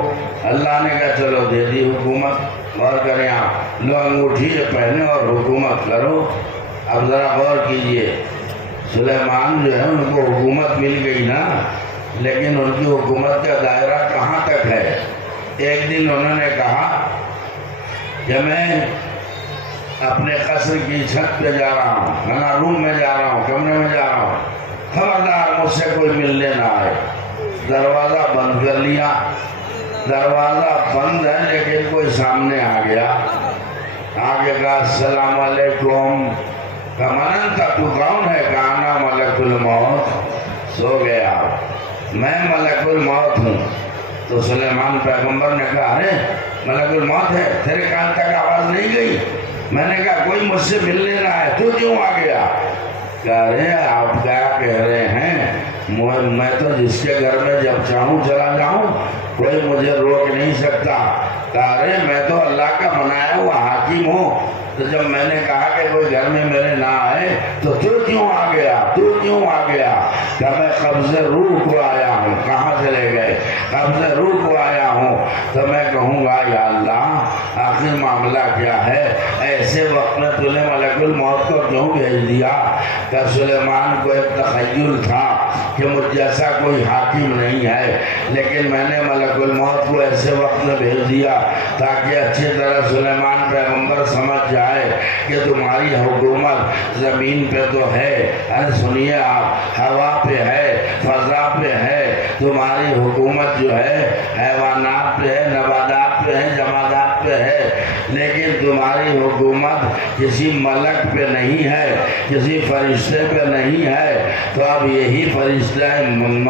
اللہ نے کہا چلو دے دی حکومت. غور کریں آپ، لو انگوٹھی پہنے اور حکومت کرو. اب ذرا غور کیجئے، سلیمان جو ہے ان کو حکومت مل گئی نا، لیکن ان کی حکومت کا دائرہ کہاں تک ہے؟ ایک دن انہوں نے کہا کہ میں اپنے قصر کی چھت پہ جا رہا ہوں، کھانا روم میں جا رہا ہوں، کمرے میں جا رہا ہوں، خبردار مجھ سے کوئی ملنے نہ آئے. دروازہ بند کر لیا. دروازہ بند ہے لیکن کوئی سامنے آ گیا. آگے کہا السلام علیکم. کمانن تھا تو کون ہے؟ کہا نا ملک الموت. سو گیا. میں ملک الموت ہوں. تو سلیمان پیغمبر نے کہا ارے ملک الموت ہے، تیرے کان تک آواز نہیں گئی؟ میں نے کہا کوئی مجھ سے ملنے نہ آئے، تو کیوں آ گیا؟ کہہ رہے آپ کیا کہہ رہے ہیں؟ میں تو جس کے گھر میں جب چاہوں چلا جاؤں، کوئی مجھے روک نہیں سکتا. کہہ رہے میں تو اللہ کا بنایا ہوا حاکم ہوں. تو جب میں نے کہا کہ کوئی گھر میں میرے نہ آئے تو کیوں آ گیا؟ تو کیوں آ گیا؟ کہ میں قبض روح کو آیا ہوں. کہاں چلے گئے؟ قبض روح کو آیا ہوں. تو میں کہوں گا یا اللہ آخر معاملہ کیا ہے؟ ایسے وقت میں تو نے ملک الموت کو کیوں بھیج دیا؟ کہ سلیمان کو ایک تخیل تھا کہ مجھ جیسا کوئی حاکم نہیں ہے، لیکن میں نے ملک الموت کو ایسے وقت میں بھیج دیا تاکہ اچھی طرح سلیمان پیغمبر سمجھ جائے کہ تمہاری حکومت زمین پہ تو ہے، ارے سنیے آپ، ہوا پہ ہے، فضا پہ ہے. تمہاری حکومت جو ہے حیوانات پہ ہے، نباتات پہ ہے، جمادات پہ ہے، لیکن تمہاری حکومت کسی ملک پہ نہیں ہے، کسی فرشتے پہ نہیں ہے. تو اب یہی فرشتہ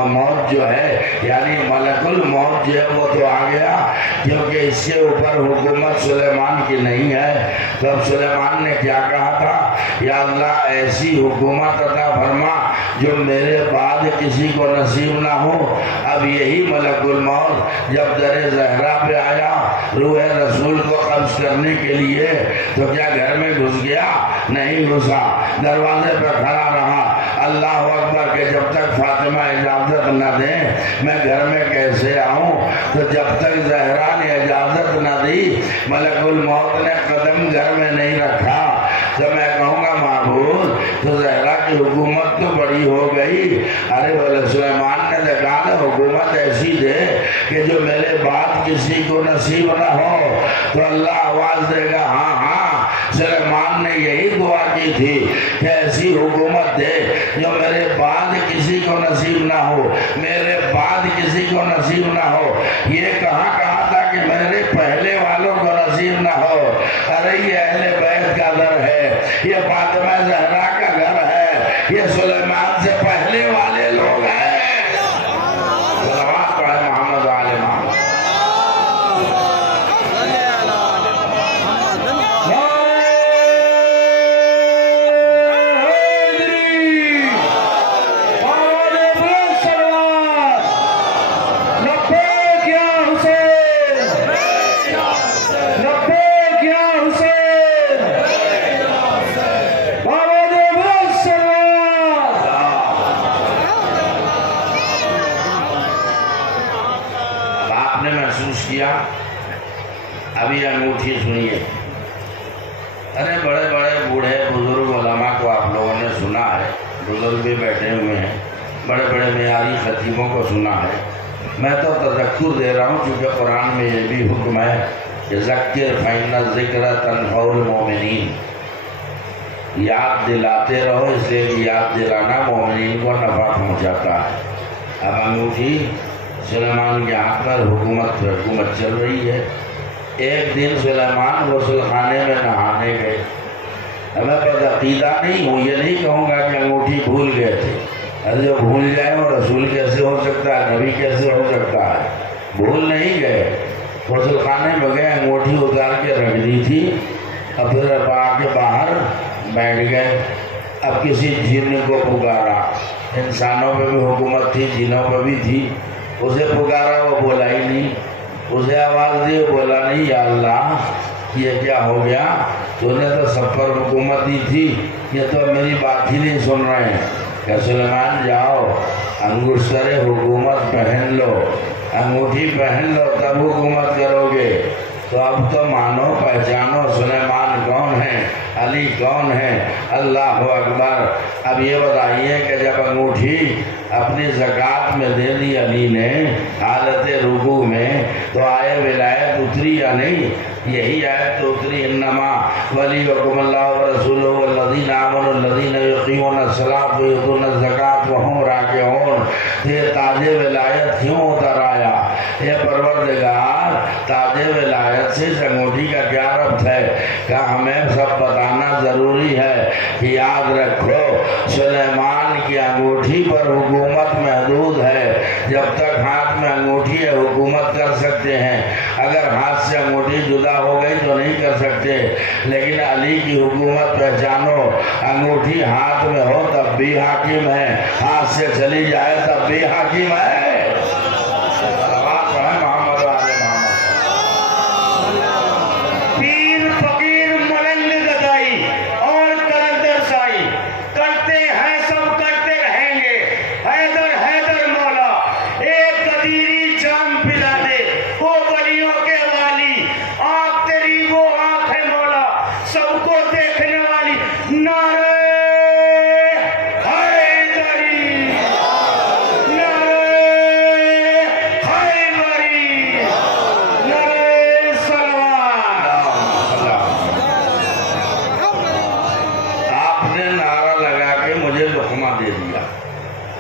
موت جو ہے یعنی ملک الموت جو ہے وہ تو آ گیا، کیونکہ اس کے اوپر حکومت سلیمان کی نہیں ہے. تو اب سلیمان نے کیا کہا تھا؟ یا اللہ ایسی حکومت عطا فرما جو میرے بعد کسی کو نصیب نہ ہو. اب یہی ملک الموت جب در زہرا پہ آیا روح رسول کو قبض کرنے کے لیے، تو کیا گھر میں گھس گیا؟ نہیں گھسا. دروازے پہ کھڑا رہا. اللہ اکبر کہ جب تک فاطمہ اجازت نہ دیں میں گھر میں کیسے آؤں. تو جب تک زہرا نے اجازت نہ دی ملک الموت نے قدم گھر میں نہیں رکھا. تو میں کہوں گا معبود تو زہرا کی حکومت تو بڑی ہو گئی. ارے بولے سلیمان نے دیکھا نا حکومت ایسی دے کہ جو میرے بعد کسی کو نصیب نہ ہو. تو اللہ آواز دے گا ہاں ہاں سلیمان نے یہی دعا کی تھی کہ ایسی حکومت دے جو میرے بعد کسی کو نصیب نہ ہو، میرے بعد کسی کو نصیب نہ ہو. یہ کہاں کہا تھا کہ میرے پہلے والوں کو نصیب نہ ہو؟ ارے یہ اہل بیت کا گھر ہے، یہ فاطمہ زہرا کا گھر ہے، یہ سلیمان سے پہلے والے لوگ ہیں. صلوات پڑھے محمد علیہ محمد. ابھی انگوٹھی سنیے. ارے بڑے بڑے بوڑھے بزرگ علماء کو آپ لوگوں نے سنا ہے، بزرگ بھی بیٹھے ہوئے ہیں، بڑے بڑے معیاری خطیبوں کو سنا ہے، میں تو تذکر دے رہا ہوں کیونکہ قرآن میں یہ بھی حکم ہے کہ ذکر فإن الذکر تنفع المؤمنین، یاد دلاتے رہو، اس لیے کہ یاد دلانا مومنین کو نفع پہنچاتا ہے۔ اب انگوٹھی سلیمان کے ہاتھ پر حکومت چل رہی ہے۔ ایک دن سلیمان غسل خانے میں نہانے گئے۔ ہمیں بدعقیدہ نہیں ہوں، یہ نہیں کہوں گا کہ انگوٹھی بھول گئے تھے، ارے جو بھول جائے وہ رسول کیسے ہو سکتا ہے، نبی کیسے ہو سکتا ہے؟ بھول نہیں گئے، غسل خانے میں گئے، انگوٹھی اتار کے رکھ دی تھی، اور پھر آ کے باہر بیٹھ گئے۔ اب کسی جن کو پکارا، انسانوں پہ بھی حکومت تھی، جنوں پہ بھی تھی، اسے پکارا وہ بولا ہی نہیں، اسے آواز دی وہ بولا نہیں، یا اللہ یہ کیا ہو گیا، تو نے تو سب پر حکومت دی تھی، یہ تو میری بات ہی نہیں سن رہے ہیں۔ کہ سلیمان جاؤ انگشتر حکومت پہن لو، انگوٹھی پہن لو تب حکومت کرو گے۔ تو اب تو مانو پہچانو سلیمان کون ہے، علی کون ہے، اللہ اکبر۔ اب یہ بتائیے کہ جب انگوٹھی اپنی زکوٰۃ میں دے دی علی نے حالت رکوع میں، تو آئے ولایت اتری یا نہیں؟ یہی آیت تو اتری، انما ولیکم اللہ ورسولہ والذین آمنوا الذین یقیمون الصلاۃ ویؤتون الزکاۃ وہم راکعون۔ یہ تاج ولایت کیوں اتر آیا؟ یہ پروردگار تاج ولایت سے اس انگوٹھی کا کیا ربط ہے؟ کہ ہمیں سب بتانا ضروری ہے کہ یاد رکھو سلیمان کی انگوٹھی پر حکومت محدود ہے۔ جب تک ہاتھ میں انگوٹھی ہے حکومت کر سکتے ہیں، اگر ہاتھ سے انگوٹھی جدا ہو گئی تو نہیں کر سکتے۔ لیکن علی کی حکومت پہچانو، انگوٹھی ہاتھ میں ہو تب بھی حاکم ہے، ہاتھ سے چلی جائے تب بھی حاکم ہے۔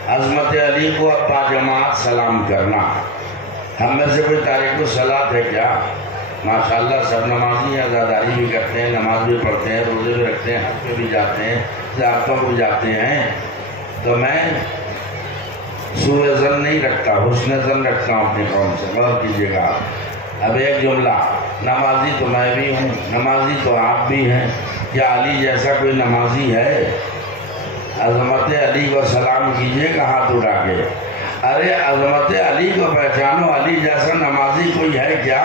عظمت علی کو با جماعت سلام کرنا۔ ہم میں سے کوئی تاریخ الصلاۃ ہے کیا؟ ماشاءاللہ سب نمازی ہیں، عزاداری بھی کرتے ہیں، نماز بھی پڑھتے ہیں، روزے بھی رکھتے ہیں، حج پہ بھی جاتے ہیں، زیارتوں کو بھی جاتے ہیں۔ تو میں سوء ظن نہیں رکھتا، حسن ظن رکھتا ہوں اپنے قوم سے، غور کیجیے گا۔ اب ایک جملہ، نمازی تو میں بھی ہوں، نمازی تو آپ بھی ہیں، کیا علی جیسا کوئی نمازی ہے؟ عظمت علی کو سلام کیجئے کہ ہاتھ اٹھا کے۔ ارے عظمت علی کو پہچانو، علی جیسا نمازی کوئی ہے کیا؟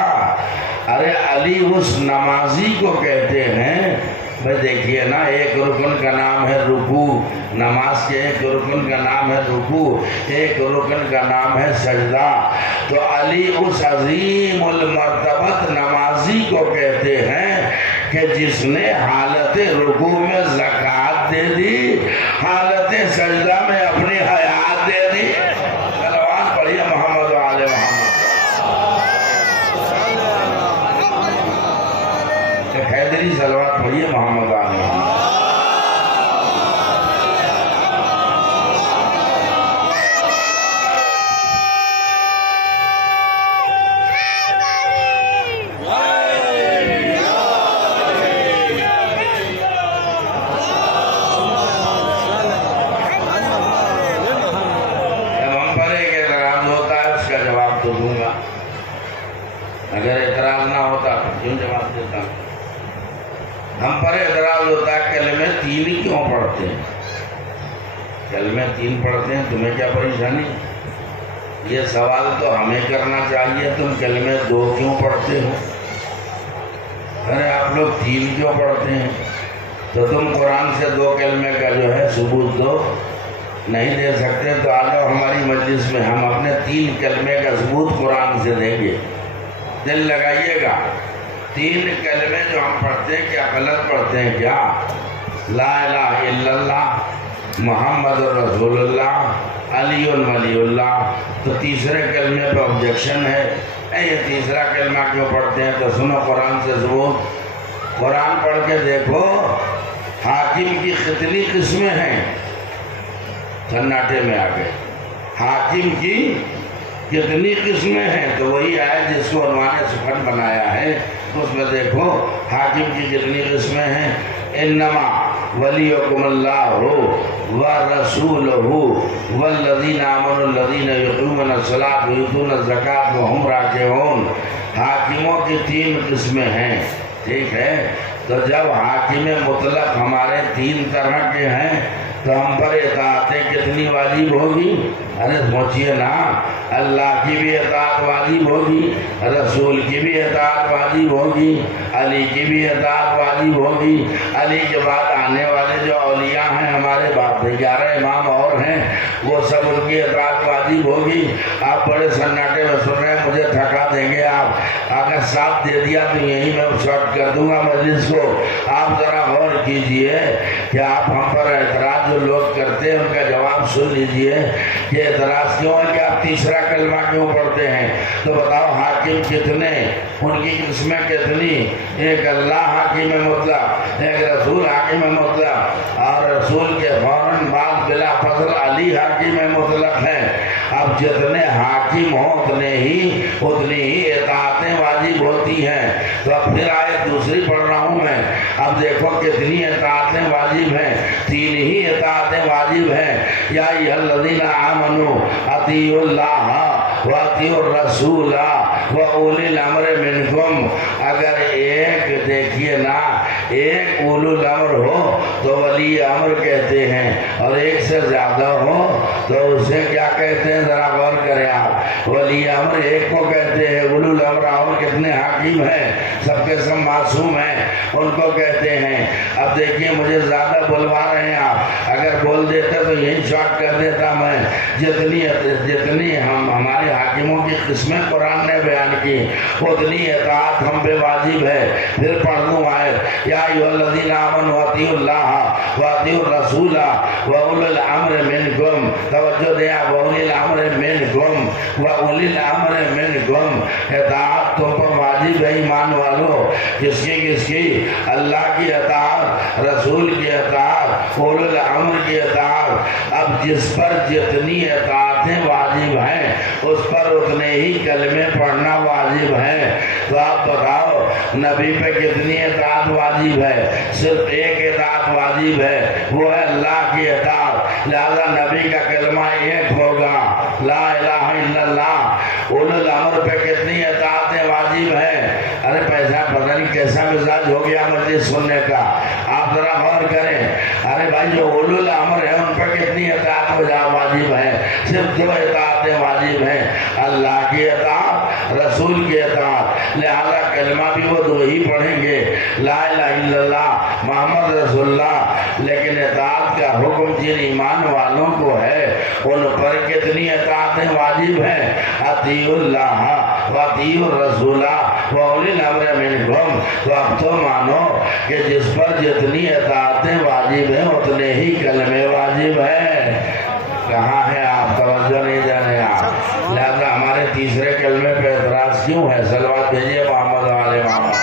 ارے علی اس نمازی کو کہتے ہیں۔ بھائی دیکھیے نا، ایک رکن کا نام ہے رکوع، نماز کے ایک رکن کا نام ہے رکوع، ایک رکن کا نام ہے سجدہ۔ تو علی اس عظیم المرتبت نمازی کو کہتے ہیں کہ جس نے حالت رکوع میں زکوٰۃ دے دی، حالت سجدہ میں اپنی حیات دے دی۔ صلوات پڑھیے محمد و آل محمد۔ حیدری صلوات پڑھیے محمد و آل محمد۔ اگر اعتراض نہ ہوتا تو کیوں جواب دیتا؟ ہم پر اعتراض ہوتا ہے کلمے تین ہی کیوں پڑھتے ہیں؟ کلمے تین پڑھتے ہیں، تمہیں کیا پریشانی؟ یہ سوال تو ہمیں کرنا چاہیے، تم کلمے دو کیوں پڑھتے ہو؟ ارے آپ لوگ تین کیوں پڑھتے ہیں؟ تو تم قرآن سے دو کلمے کا جو ہے ثبوت دو، نہیں دے سکتے تو آ جاؤ ہماری مجلس میں، ہم اپنے تین کلمے کا ثبوت قرآن سے دیں گے۔ دل لگائیے گا، تین کلمے جو ہم پڑھتے ہیں کیا غلط پڑھتے ہیں کیا؟ لا الہ الا اللہ، محمد رسول اللہ علی ولی اللہ، تو تیسرے کلمے پہ آبجیکشن ہے، یہ تیسرا کلمہ کیوں پڑھتے ہیں؟ تو سنو قرآن سے ثبوت، قرآن پڑھ کے دیکھو حاکم کی کتنی قسمیں ہیں، سناٹے میں آ گئے، حاکم کی کتنی قسمیں ہیں، تو وہی آیت جس کو عنوان سخن بنایا ہے اس میں دیکھو حاکم کی کتنی قسمیں ہیں۔ انما ولیکم اللہ ورسولہ والذین آمنوا الذین یقیمون الصلاۃ ویؤتون الزکاۃ وہم راکعون، حاکموں کی 3 قسمیں ہیں، ٹھیک ہے؟ تو جب حاکم مطلق ہمارے 3 طرح کے ہیں تو ہم پر اطاعتیں کتنی واجب ہوگی؟ ارے سوچئے نا، اللہ کی بھی اطاعت واجب ہوگی، رسول کی بھی اطاعت واجب ہوگی، علی کی بھی اطاعت واجب ہوگی، علی کے بعد آنے والے جو اولیاء ہیں ہمارے باپ 11 امام اور ہیں، وہ سب ان کی اطاعت واجب ہوگی۔ آپ بڑے سناٹے میں سن رہے ہیں، مجھے تھکا دیں گے آپ، اگر ساتھ دے دیا تو یہیں میں شارٹ کر دوں گا مجلس کو۔ آپ ذرا غور کیجئے کہ آپ ہم پر اعتراض جو لوگ کرتے ہیں ان کا جواب سن لیجئے کہ اعتراض کیوں ہے کہ آپ تیسرا کلمہ کیوں پڑھتے ہیں؟ تو بتاؤ حاکم کتنے، ان کی قسمیں کتنی؟ ایک اللہ حاکم مطلق، ایک رسول حاکم مطلق، اور رسول کے فوراً بعد بلا فضل علی حاکم مطلق ہے۔ اب جتنے حاکم ہوں اتنی ہی اطاعتیں واجب ہوتی ہیں۔ تو اب پھر آیت دوسری پڑھ رہا ہوں میں، اب دیکھو کتنی اطاعتیں واجب ہیں، 3 ہی اطاعتیں واجب ہیں۔ یا ایھا الذین آمنوا اطیعوا اللہ واطیعوا الرسول واولی الامر منکم، اگر ایک دیکھیے نا، ایک اولو الامر ہو تو ولی امر کہتے ہیں، اور ایک سے زیادہ ہو تو اسے کیا کہتے ہیں؟ ذرا غور کریں آپ، ولی امر ایک کو کہتے ہیں، اولو الامر اور کتنے حاکم ہیں، سب کے سب معصوم ہیں، ان کو کہتے ہیں۔ اب دیکھیے مجھے زیادہ بلوا رہے ہیں آپ، اگر بول دیتے تو یہی شارٹ کر دیتا میں۔ جتنی ہمارے حاکموں کی قسمیں قرآن نے بیان کی اتنی اطاعت ہم پہ واجب ہے۔ پھر پڑھ دوں آیت، یا ایھا الذین آمنوا اطیعوا اللہ واطیعوا الرسول واولی الامر منکم، توجہ دیا، واولی الامر منکم، واولی الامر منکم، اطاعت تم پر واجب ہے ایمان والو۔ کس کی؟ اللہ کی اطاعت، رسول کی اطاعت، اولی الامر کی اطاعت۔ اب جس پر جتنی اطاعتیں واجب ہیں اس پر اتنے ہی کلمے پڑھنا واجب ہے۔ تو آپ بتاؤ نبی پہ کتنی اطاعت واجب ہے؟ صرف ایک اطاعت واجب ہے، وہ ہے اللہ کی اطاعت، لہذا نبی کا کلمہ ایک ہوگا، لا الہ الا اللہ۔ اولو الامر پہ کتنی اطاعتیں واجب ہیں؟ ارے پیسہ پتہ نہیں کیسا مزاج ہو گیا مجلس سننے کا، آپ ذرا غور کریں۔ ارے بھائی جو اولو الامر ہے ان پر کتنی اطاعت واجب ہے؟ صرف 2 اطاعتیں واجب ہیں، اللہ کی اطاعت، رسول کی اطاعت، لہذا کلمہ بھی وہ 2 ہی پڑھیں گے، لا الہ الا اللہ محمد رسول اللہ۔ لیکن اطاعت کا حکم جن ایمان والوں کو ہے ان پر کتنی اطاعتیں واجب ہیں؟ اطیعوا اللہ واطیعوا الرسول واولی الامر منکم۔ تو اب تو مانو کہ جس پر جتنی اطاعتیں واجب ہیں اتنے ہی کلمے واجب ہیں۔ کہاں ہیں آپ؟ توجہ نہیں دے رہے آپ، لہذا ہمارے تیسرے کلمے پہ اعتراض کیوں ہے؟ صلوات بھیجیے محمد والے محمد۔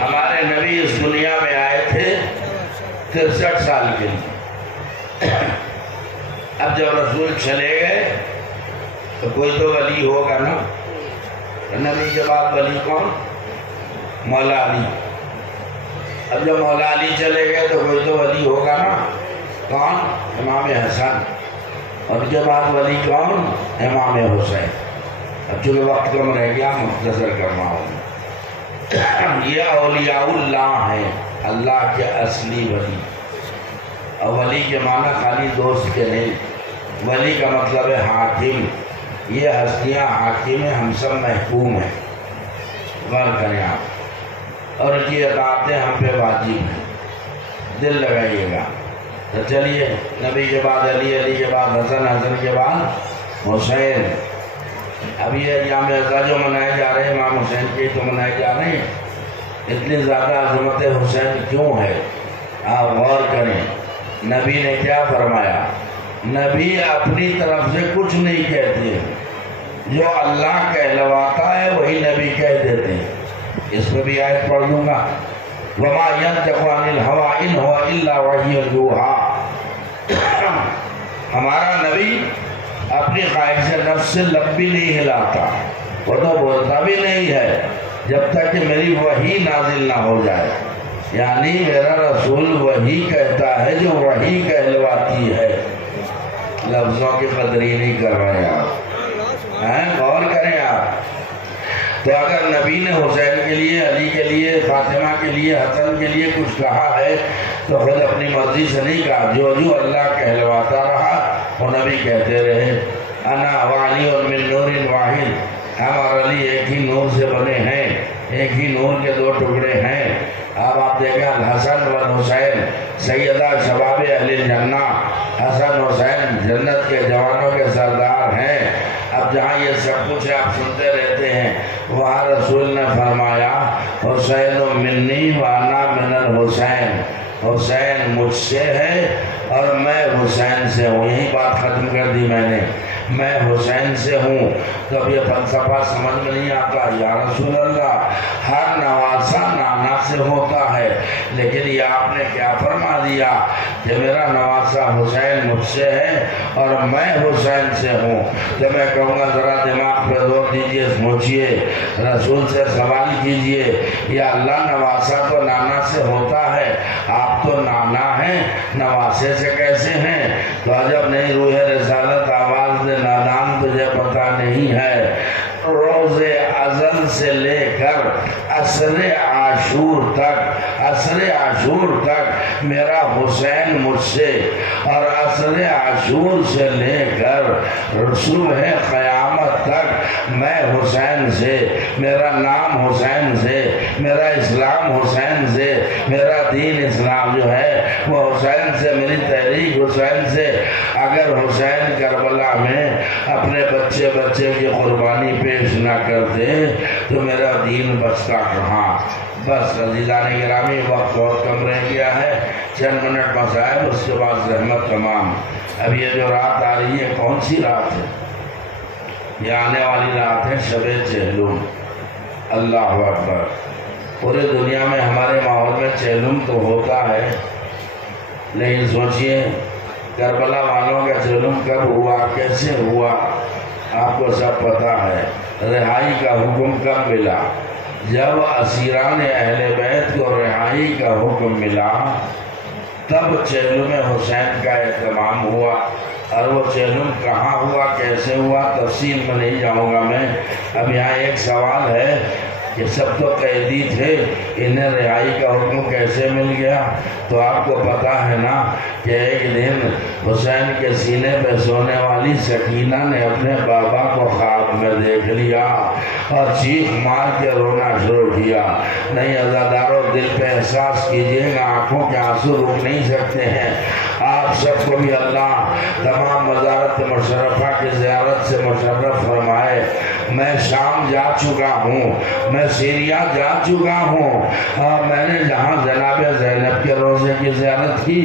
ہمارے نبی اس دنیا میں آئے تھے 63 سال کے لیے۔ اب جب رسول چلے گئے تو کوئی تو ولی ہوگا نا، نبی کے بعد ولی کون؟ مولا علی۔ اب جب مولا علی چلے گئے تو کوئی تو ولی ہوگا نا، کون؟ امام حسن۔ اور اس کے بعد ولی کون؟ امام حسین۔ اب چونکہ وقت کم رہ گیا مختصر کر رہا ہوں۔ یہ اولیاء اللہ ہیں، اللہ کے اصلی ولی۔ اور ولی کے معنی خالی دوست کے نہیں، ولی کا مطلب ہے حاکم۔ یہ ہستیاں حاکم ہیں، ہم سب محکوم ہیں، غور کریں آپ، اور ان کی اطاعتیں ہم پہ واجب ہیں، دل لگائیے گا۔ تو چلیے، نبی کے بعد علی، علی کے بعد حسن، حسن کے بعد حسین. اب یہ ایام ازا جو منائے جا رہے ہیں امام حسین کے تو منائے جا رہے ہیں. اتنی زیادہ عظمت حسین کیوں ہے؟ آپ غور کریں. نبی نے کیا فرمایا؟ نبی اپنی طرف سے کچھ نہیں کہتے، جو اللہ کہلواتا ہے وہی نبی کہہ دیتے ہیں. اس پہ بھی آیت پڑھ دوں گا. وَمَا يَنْطِقُ عَنِ الْهَوَىٰ إِنْ هُوَ إِلَّا وَحْيٌ يُوحَىٰ. ہمارا نبی اپنی خواہش نفس سے لب بھی نہیں ہلاتا، وہ تو بولتا بھی نہیں ہے جب تک کہ میری وحی نازل نہ ہو جائے. یعنی میرا رسول وحی کہتا ہے جو وحی کہلواتی ہے. لفظوں کی قدر ہی نہیں کر رہے آپ. غور کریں آپ. تو اگر نبی نے حسین کے لیے، علی کے لیے، فاطمہ کے لیے، حسن کے لیے کچھ کہا ہے تو خود اپنی مرضی سے نہیں کہا. جو اللہ کہلواتا رہا وہ نبی کہتے رہے. انا وعلی من نور واحد. ہم اور علی ایک ہی نور سے بنے ہیں، ایک ہی نور کے دو ٹکڑے ہیں. اب آپ دیکھیں الحسن والحسین سیدہ شباب اہل الجنہ. حسن حسین جنت کے جوانوں کے سردار ہیں. اب جہاں یہ سب کچھ آپ سنتے رہتے ہیں وہاں رسول نے فرمایا حسین منی وانا من الحسین. حسین مجھ سے ہے اور میں حسین سے ہوں. یہی بات ختم کر دی میں نے. میں حسین سے ہوں. تو اب یہ فلسفہ سمجھ میں نہیں آتا. یا رسول اللہ ہر نواسا نانا سے ہوتا ہے، لیکن یہ آپ نے کیا فرما دیا کہ میرا نواسا حسین مجھ سے ہے اور میں حسین سے ہوں. تو میں کہوں گا ذرا دماغ پہ زور دیجئے، سوچئے، رسول سے سوال کیجئے. یا اللہ نواسا تو نانا سے ہوتا ہے، آپ تو نانا ہیں، نواسے سے کیسے ہیں؟ تو عجب نہیں. روح رسالت آواز دے نادان تجھے پتہ نہیں ہے. روز ازل سے لے کر عصر عاشور تک میرا حسین مجھ سے، اور عصر عاشور سے لے کر صبح قیامت تک میں حسین سے. میرا نام حسین سے، میرا اسلام حسین سے، میرا دین اسلام جو ہے وہ حسین سے، میری تحریک حسین سے. اگر حسین کربلا میں اپنے بچے کی قربانی پیش نہ کرتے تو میرا دین بچتا کہاں. بس عزیزان گرامی وقت بہت کم رہ گیا ہے. چند منٹ مسائل، اس کے بعد رحمت تمام. اب یہ جو رات آ رہی ہے کون سی رات ہے؟ یہ آنے والی رات ہے شب چہلم. اللہ اکبر. پورے دنیا میں ہمارے ماحول میں چہلم تو ہوتا ہے، لیکن سوچئے کربلا والوں کا چہلم کب ہوا، کیسے ہوا؟ آپ کو سب پتہ ہے. رہائی کا حکم کب ملا؟ جب اسیران اہل بیت کو رہائی کا حکم ملا تب چہلم حسین کا اہتمام ہوا. اور وہ چہلم کہاں ہوا، کیسے ہوا، تفصیل میں نہیں جاؤں گا میں. اب یہاں ایک سوال ہے کہ سب تو قیدی تھے، انہیں رہائی کا حکم کیسے مل گیا؟ تو آپ کو پتہ ہے نا کہ ایک دن حسین کے سینے پہ سونے والی سکینہ نے اپنے بابا کو خواب میں دیکھ لیا اور چیخ مار کے رونا شروع کیا. نہیں عزادارو، دل پہ احساس کیجئے گا، آنکھوں کے آنسو رک نہیں سکتے ہیں. آپ سب کو بھی اللہ تمام مزارت مشرفہ کی زیارت سے مشرف فرمائے. میں شام جا چکا ہوں، میں سیریا جا چکا ہوں، اور میں نے جہاں جناب زینب کے روضے کی زیارت کی،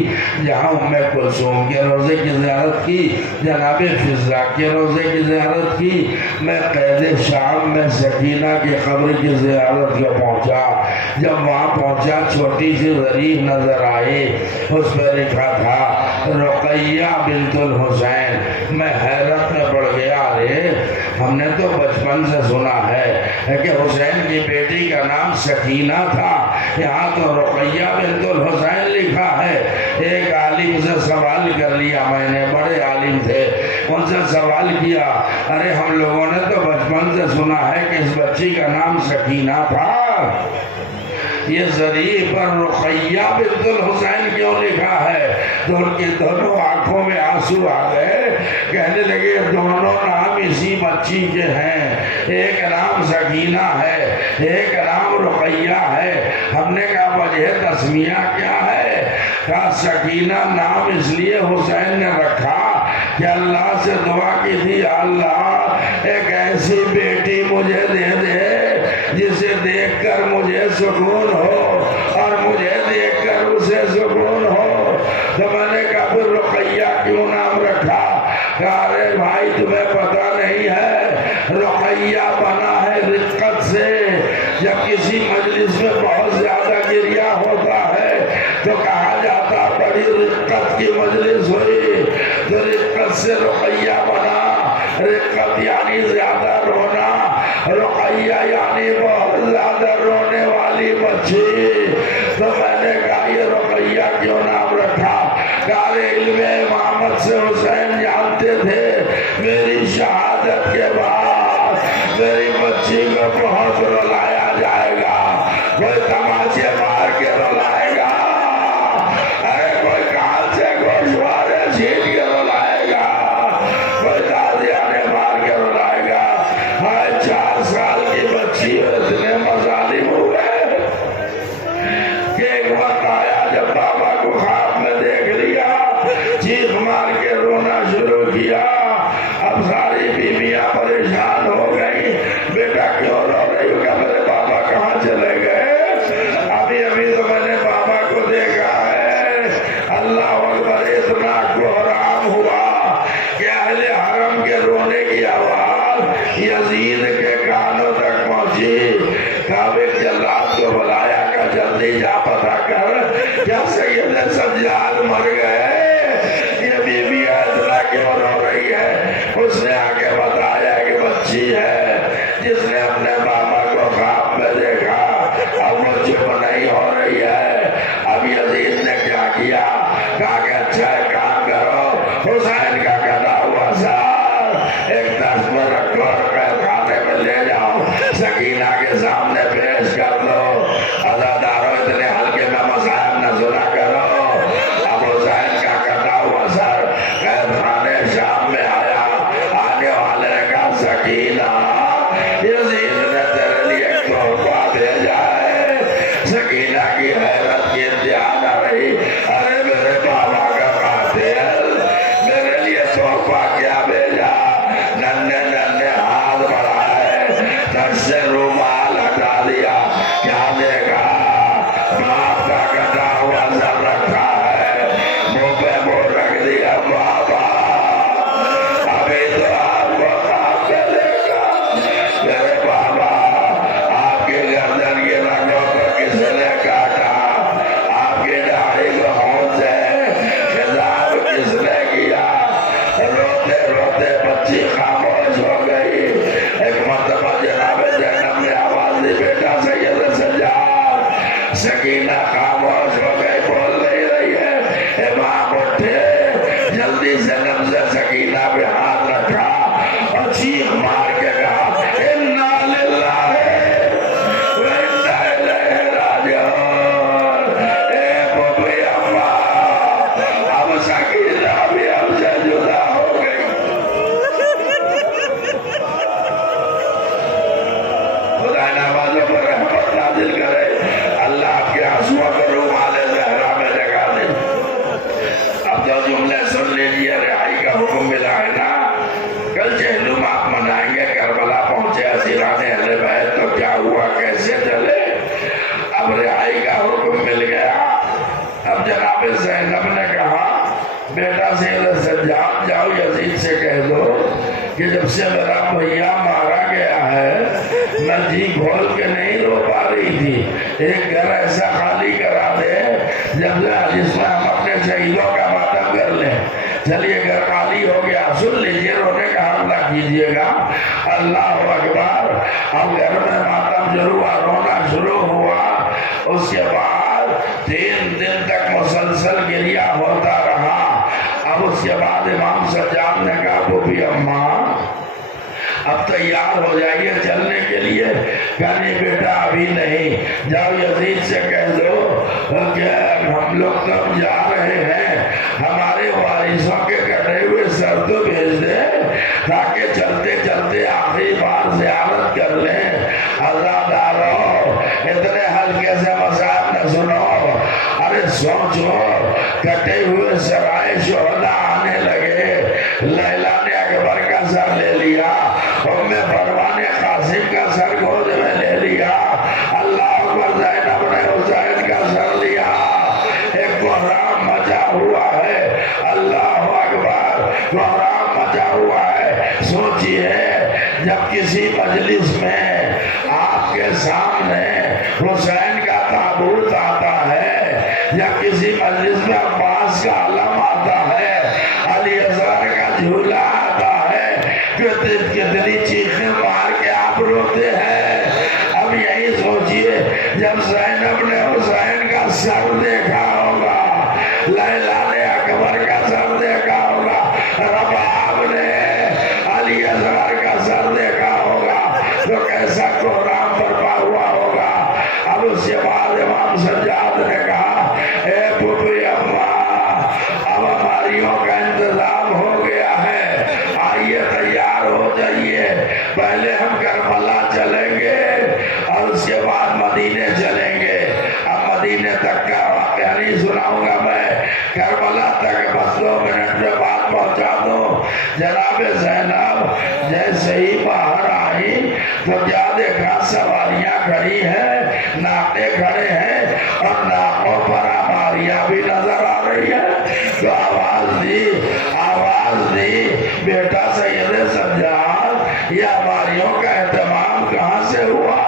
جہاں ام کلثوم کے روضے کی زیارت کی، جناب فضا کے روضے کی زیارت کی. میں قید شام میں سکینہ کی قبر کی زیارت کو پہنچا. جب وہاں پہنچا چھوٹی سی ظریف نظر آئی، اس پہ لکھا تھا رقیہ بنت الحسین. میں حیرت میں پڑ گیا. ارے ہم نے تو بچپن سے سنا ہے کہ حسین کی بیٹی کا نام سکینہ تھا، یہاں تو رقیہ بنت الحسین لکھا ہے. ایک عالم سے سوال کر لیا میں نے، بڑے عالم تھے، ان سے سوال کیا ارے ہم لوگوں نے تو بچپن سے سنا ہے کہ اس بچی کا نام سکینہ تھا، یہ ظریف پر رقیہ بنت الحسین کیوں لکھا ہے؟ تو ان کی دونوں آنکھوں میں آنسو آ گئے. کہنے لگے دونوں نام اسی بچی کے ہیں، ایک نام سکینہ ہے، ایک نام رقیہ ہے. ہم نے کہا وجہ تسمیہ کیا ہے؟ کہا سکینہ نام اس لیے حسین نے رکھا کہ اللہ سے دعا کی تھی اللہ ایک ایسی بیٹی مجھے دے دے جسے دیکھ کر مجھے سکون ہو اور مجھے دیکھ کر اسے سکون ہو. تو میں نے کہا پھر رقیہ کیوں نام رکھا؟ کہا ارے بھائی تمہیں پتہ نہیں ہے رقیہ بنا ہے رقت سے. جب کسی مجلس میں بہت زیادہ گریہ ہوتا ہے تو کہا جاتا بڑی رقت کی مجلس ہوئی. تو رقت سے رقیہ بنا. رقت یعنی زیادہ رونا، رقیہ یعنی بہت زیادہ رونے والی بچی. تو میں نے کہا یہ رقیہ کیوں نام رکھا؟ کہا علم امامت سے حسین جانتے تھے میری شہادت کے بعد میری بچی کو بہت رلایا جائے گا، کوئی تماچے مار کے رلائے گا، ارے کوئی کہاں سے گوشوارے چھین کے رلائے گا، کوئی دادیانے مار کے رلائے گا. 4 سال کی بچی اتنے مظالم ہوئے کہ ایک وقت آیا جب بابا کو خواب میں دیکھ لیا چیخ مار کے رونا شروع کیا. اب ساری بیویاں پریشان ہو گئی، بیٹا کیوں رو رہی ہو؟ کہ میرے بابا کہاں چلے گئے؟ ابھی تو میں نے بابا کو دیکھا ہے. اللہ اکبر. اتنا کوہرام ہوا کہ اہل حرم کے رونے کی آواز یزید کے کانوں تک پہنچی. کعبے جلاد کو بلایا کہ جلدی جا پتہ کر کیا سید سجاد مر گئے؟ یہ بیوی اتنا کیوں رو رہی ہے؟ اس نے آگے بتایا کہ بچی ہے جس نے اپنے بابا کو خواب میں دیکھا، اب وہ چپ نہیں ہو رہی ہے. اب یزید نے کیا کیا؟ کہا کہ اچھا ایک کام کرو، حسین کا کٹا ہوا سر ایک دست میں رکھو اور قید خانے میں لے جاؤ، سکینہ کے سامنے پیش کر دو. عزادارو اتنے ہلکے میں مصائب نہ سنا کرو. اب حسین کا کٹا ہوا سر قید خانے شام میں آیا. آنے والے کا سکینہ یزید نے تیرے لیے ایک تحفہ بھیجا ہے. سکینہ کی حیرت کی انتہا نہ رہی. ارے میرے بابا کا قاتل میرے لیے تحفہ کیا بھیجا؟ ننھے ننھے ہاتھ بڑھائے، سر سے رومال ہٹا دیا. کیا دیکھا؟ باپ کا کٹا ہوا سر رکھا ہے، منہ پہ منہ رکھ دیا. بابا ابھی تو آپ کو خواب میں دیکھا میرے بابا آپ کی گردن کی رگوں کو کس نے کاٹا، آپ کی داڑھی کو ہونٹ سے خضاب کس نے کیا. روتے روتے بچی خاموش ہو گئی. ایک مرتبہ جناب زینب نے آواز دی بیٹا سید سجاد. سکینہ خاموش ہو گئی، بول نہیں رہی ہے. امام اٹھے، جلدی زینب سے سکینہ پہ ہاتھ رکھا اور چیخ مار کے کہا انا للہ و انا الیہ راجعون. اے بوبی اماں اب سکینہ بھی ہم سے جدا ہو گئی. خدا نوازوں پر رحمت نازل کرے. اللہ آپ کے آنسوؤں کو رومال زہرا میں لگا دے. اب جو جملے سن لیجیے، رہائی کا حکم ملا ہے نا. کل چہلم آپ منائیں گے، کربلا پہنچے اسیران اہل بیت تو کیا ہوا کیسے چلے. اب رہائی کا حکم مل گیا. اب جناب زینب نے کہا بیٹا سید سجاد جاؤ یزید سے کہہ دو کہ جب سے میرا بھیا مارا گیا ہے میں جی کھول کے نہیں رو پا رہی تھی. ایک گھر ایسا خالی کرا دے جس میں ہم اپنے شہیدوں کا ماتم کر لیں. چلیے گھر خالی ہو گیا. سن لیجیے، رونے کا حملہ کیجیے گا. اللہ اکبر. اب گھر میں ماتم شروع ہوا، رونا شروع ہوا. اس کے بعد 3 دن تک مسلسل گریہ ہوتا رہا. اب اس کے بعد امام سجاد نے کہا بوبی اماں اب تیار ہو جائیے چلنے کے لیے. کہانی بیٹا ابھی نہیں، جاؤ یزید سے کہہ دو کہ ہم لوگ کب جا رہے ہیں، ہمارے وارثوں کے کٹے ہوئے سر تو بھیج دے تاکہ چلتے چلتے آخری بار زیارت کر لیں. عزادارو اتنے ہلکے سے مصائب نہ سنو. ارے سوچو کٹے ہوئے سرائے شہداء آنے لگے، کوہرام مچا ہوا ہے۔ سوچئے جب کسی مجلس میں آپ کے سامنے حسین کا تابوت آتا ہے یا کسی مجلس میں عباس کا علم آتا ہے، علی اصغر کا جھولا آتا ہے، کتنی چیخیں مار کے آپ روتے ہیں۔ اب یہی سوچئے جب زینب نے حسین کا سر دیکھا ہوگا، لیلا نے اکبر کا سر دیکھا ہوگا، رباب نے علی اصغر کا سر دیکھا ہوگا تو کیسا کوہرام برپا ہوا ہوگا۔ اب اس کے بعد امام سجاد نے کہا اے پھوپھی اماں، اب ہماریوں کا انتظام ہو گیا ہے، آئیے تیار ہو جائیے، پہلے ہم کربلا چلیں گے اور اس کے بعد مدینے چلیں گے۔ اب مدینے تک کا واقعہ نہیں سناؤں گا میں، کربلا تک بس 2 منٹ میں بات پہنچا دوں۔ جناب زینب جیسے ہی باہر آئی تو کیا دیکھا، سواریاں کھڑی ہیں، ناکے کھڑے ہیں اور ناکوں پر ہماریاں بھی نظر آ رہی ہیں۔ تو آواز دی بیٹا سید سجاد، یہ ہماریوں کا اہتمام کہاں سے ہوا؟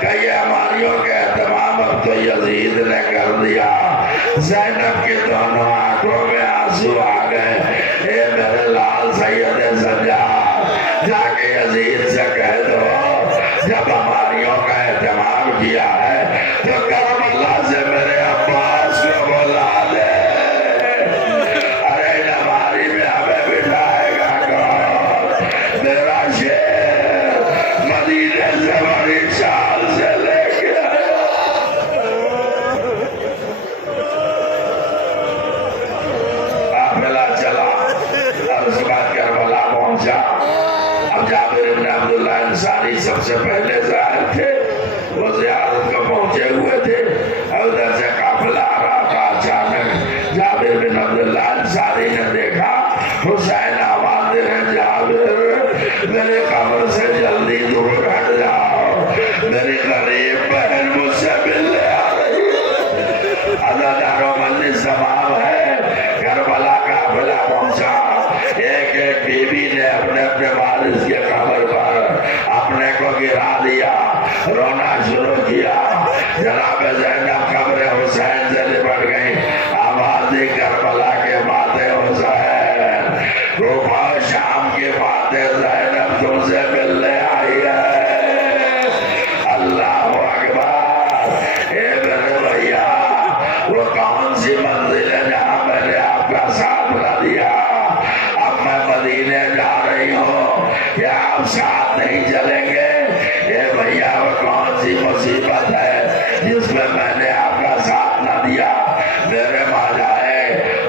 کہ یہ ہماریوں کا اہتمام اب تو یزید نے کر دیا۔ زینب کی دونوں آنکھوں میں آنسو آ گئے۔ اے میرے لال سید سجاد، جا کے یزید سے کہہ دو جب ہماریوں کا اہتمام کیا ہے تو کربلا سے میرے عباس کو بلا دے۔ ارے ہماری میں ہمیں بٹھائے گا کون؟ میرا شیر مدینے سے بڑی چال سے لے کے قافلہ چلا اور اس کے بعد کربلا پہنچا۔ اب جابر بن عبداللہ انصاری سب سے پہلے ظاہر تھے، وہ زیارت کو پہنچے ہوئے تھے، ادھر سے قافلہ آ رہا تھا۔ اچانک جابر بن عبداللہ انصاری نے دیکھا حسین آواز دے رہے، جابر میرے قبر سے جلدی دور ہٹ جاؤ، میری غریب بہن مجھ سے ملنے آ رہی ہے۔ عزادار و مجلس تمام ہے، کربلا قافلہ پہنچا۔ ایک ایک بی بی نے اپنے اپنے وارث کے قبر پر اپنے کو گرا دیا، رونا شروع کیا۔ جناب زینب قبر حسین سے لپٹ گئی، آواز دی کربلا کے ماتے حسین، کوفہ شام کے ماتے زینب تم سے ملنے آئی ہے۔ اللہ اکبر۔ اے میرے بھیا، وہ کون سی منزل ہے جہاں میں نے آپ کا ساتھ نہ دیا؟ اب میں مدینے جا رہی ہوں، کیا آپ ساتھ نہیں چلیں گے؟ اے بھیا، وہ کون سی مصیبت ہے جس میں میں نے آپ کا ساتھ نہ دیا؟ میرے ماجائے،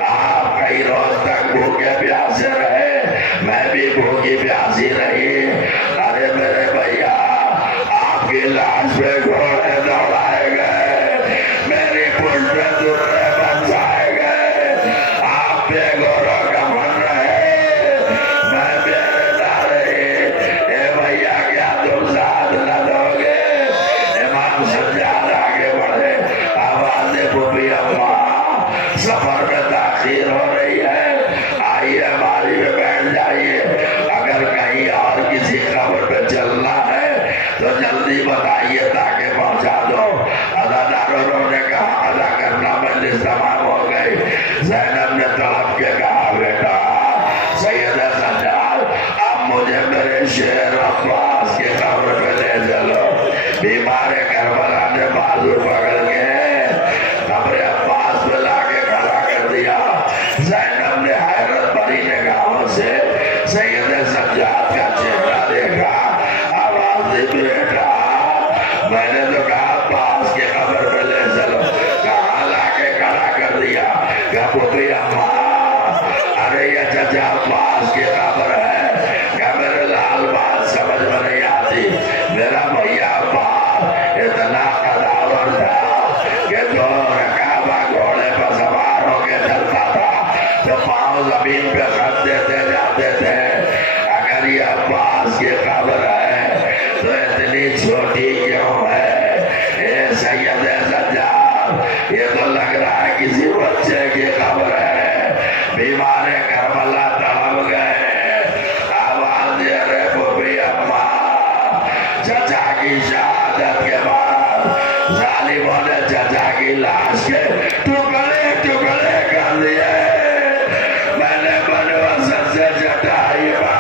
آپ کئی روز تک بھوکے پیاسے رہے، میں بھی بھوکی پیاسی رہی۔ ارے میرے بھیا، آپ کی لاش پہ گھوڑے دوڑائے گئے، میری پشت پہ درے بنسائے گئے، آپ بے گورو کا من رہے، میں میرے نہ رہی۔ اے بھیا، کیا تم ساتھ نہ دو گے؟ امام سجاد آگے بڑھے، آواز دے پھوپھی اماں، سفر میں تاخیر ہو رہی ہے، آئیے ہماری میں بیٹھ جائیے، اگر کہیں اور کسی قبر پہ چلنا ہے تو جلدی بتائیے تاکہ پہنچا دو۔ عزاداروں نے کہا ادا کرنا، مجلس تمام ہو گئی۔ زینب نے طلب کے کہا بیٹا سید سجاد، اب مجھے میرے شیر عباس کے قبر پہ لے چلو۔ بیمار کربلا نے بازو پکڑ کے قبر عباس پہ لا کے کھڑا کر دیا۔ زینب نے حیرت بھری نگاہوں سے سید سجاد کا چہرہ دیکھا، آواز دی بیٹا، میں نے تو کہا عباس کے قبر پہ لے چلو، کہاں لا کے کھڑا کر دیا؟ کہ پھوپھی اماں، ارے یہ چچا عباس کی قبر ہے۔ کہ میرے لال بات سمجھ میں نہیں آتی، میرا بھیا عباس اتنا قداور تھا کہ 2 رکعبہ گھوڑے پر سوار ہو کے چلتا تھا تو پاؤں زمین پہ رکھ دیتے جاتے تھے۔ اگر یہ عباس کی قبر ہے تو اتنی چھوٹی کیوں ہے؟ اے سید سجاد، یہ تو لگ رہا ہے کسی بچے کی قبر ہے۔ بیمار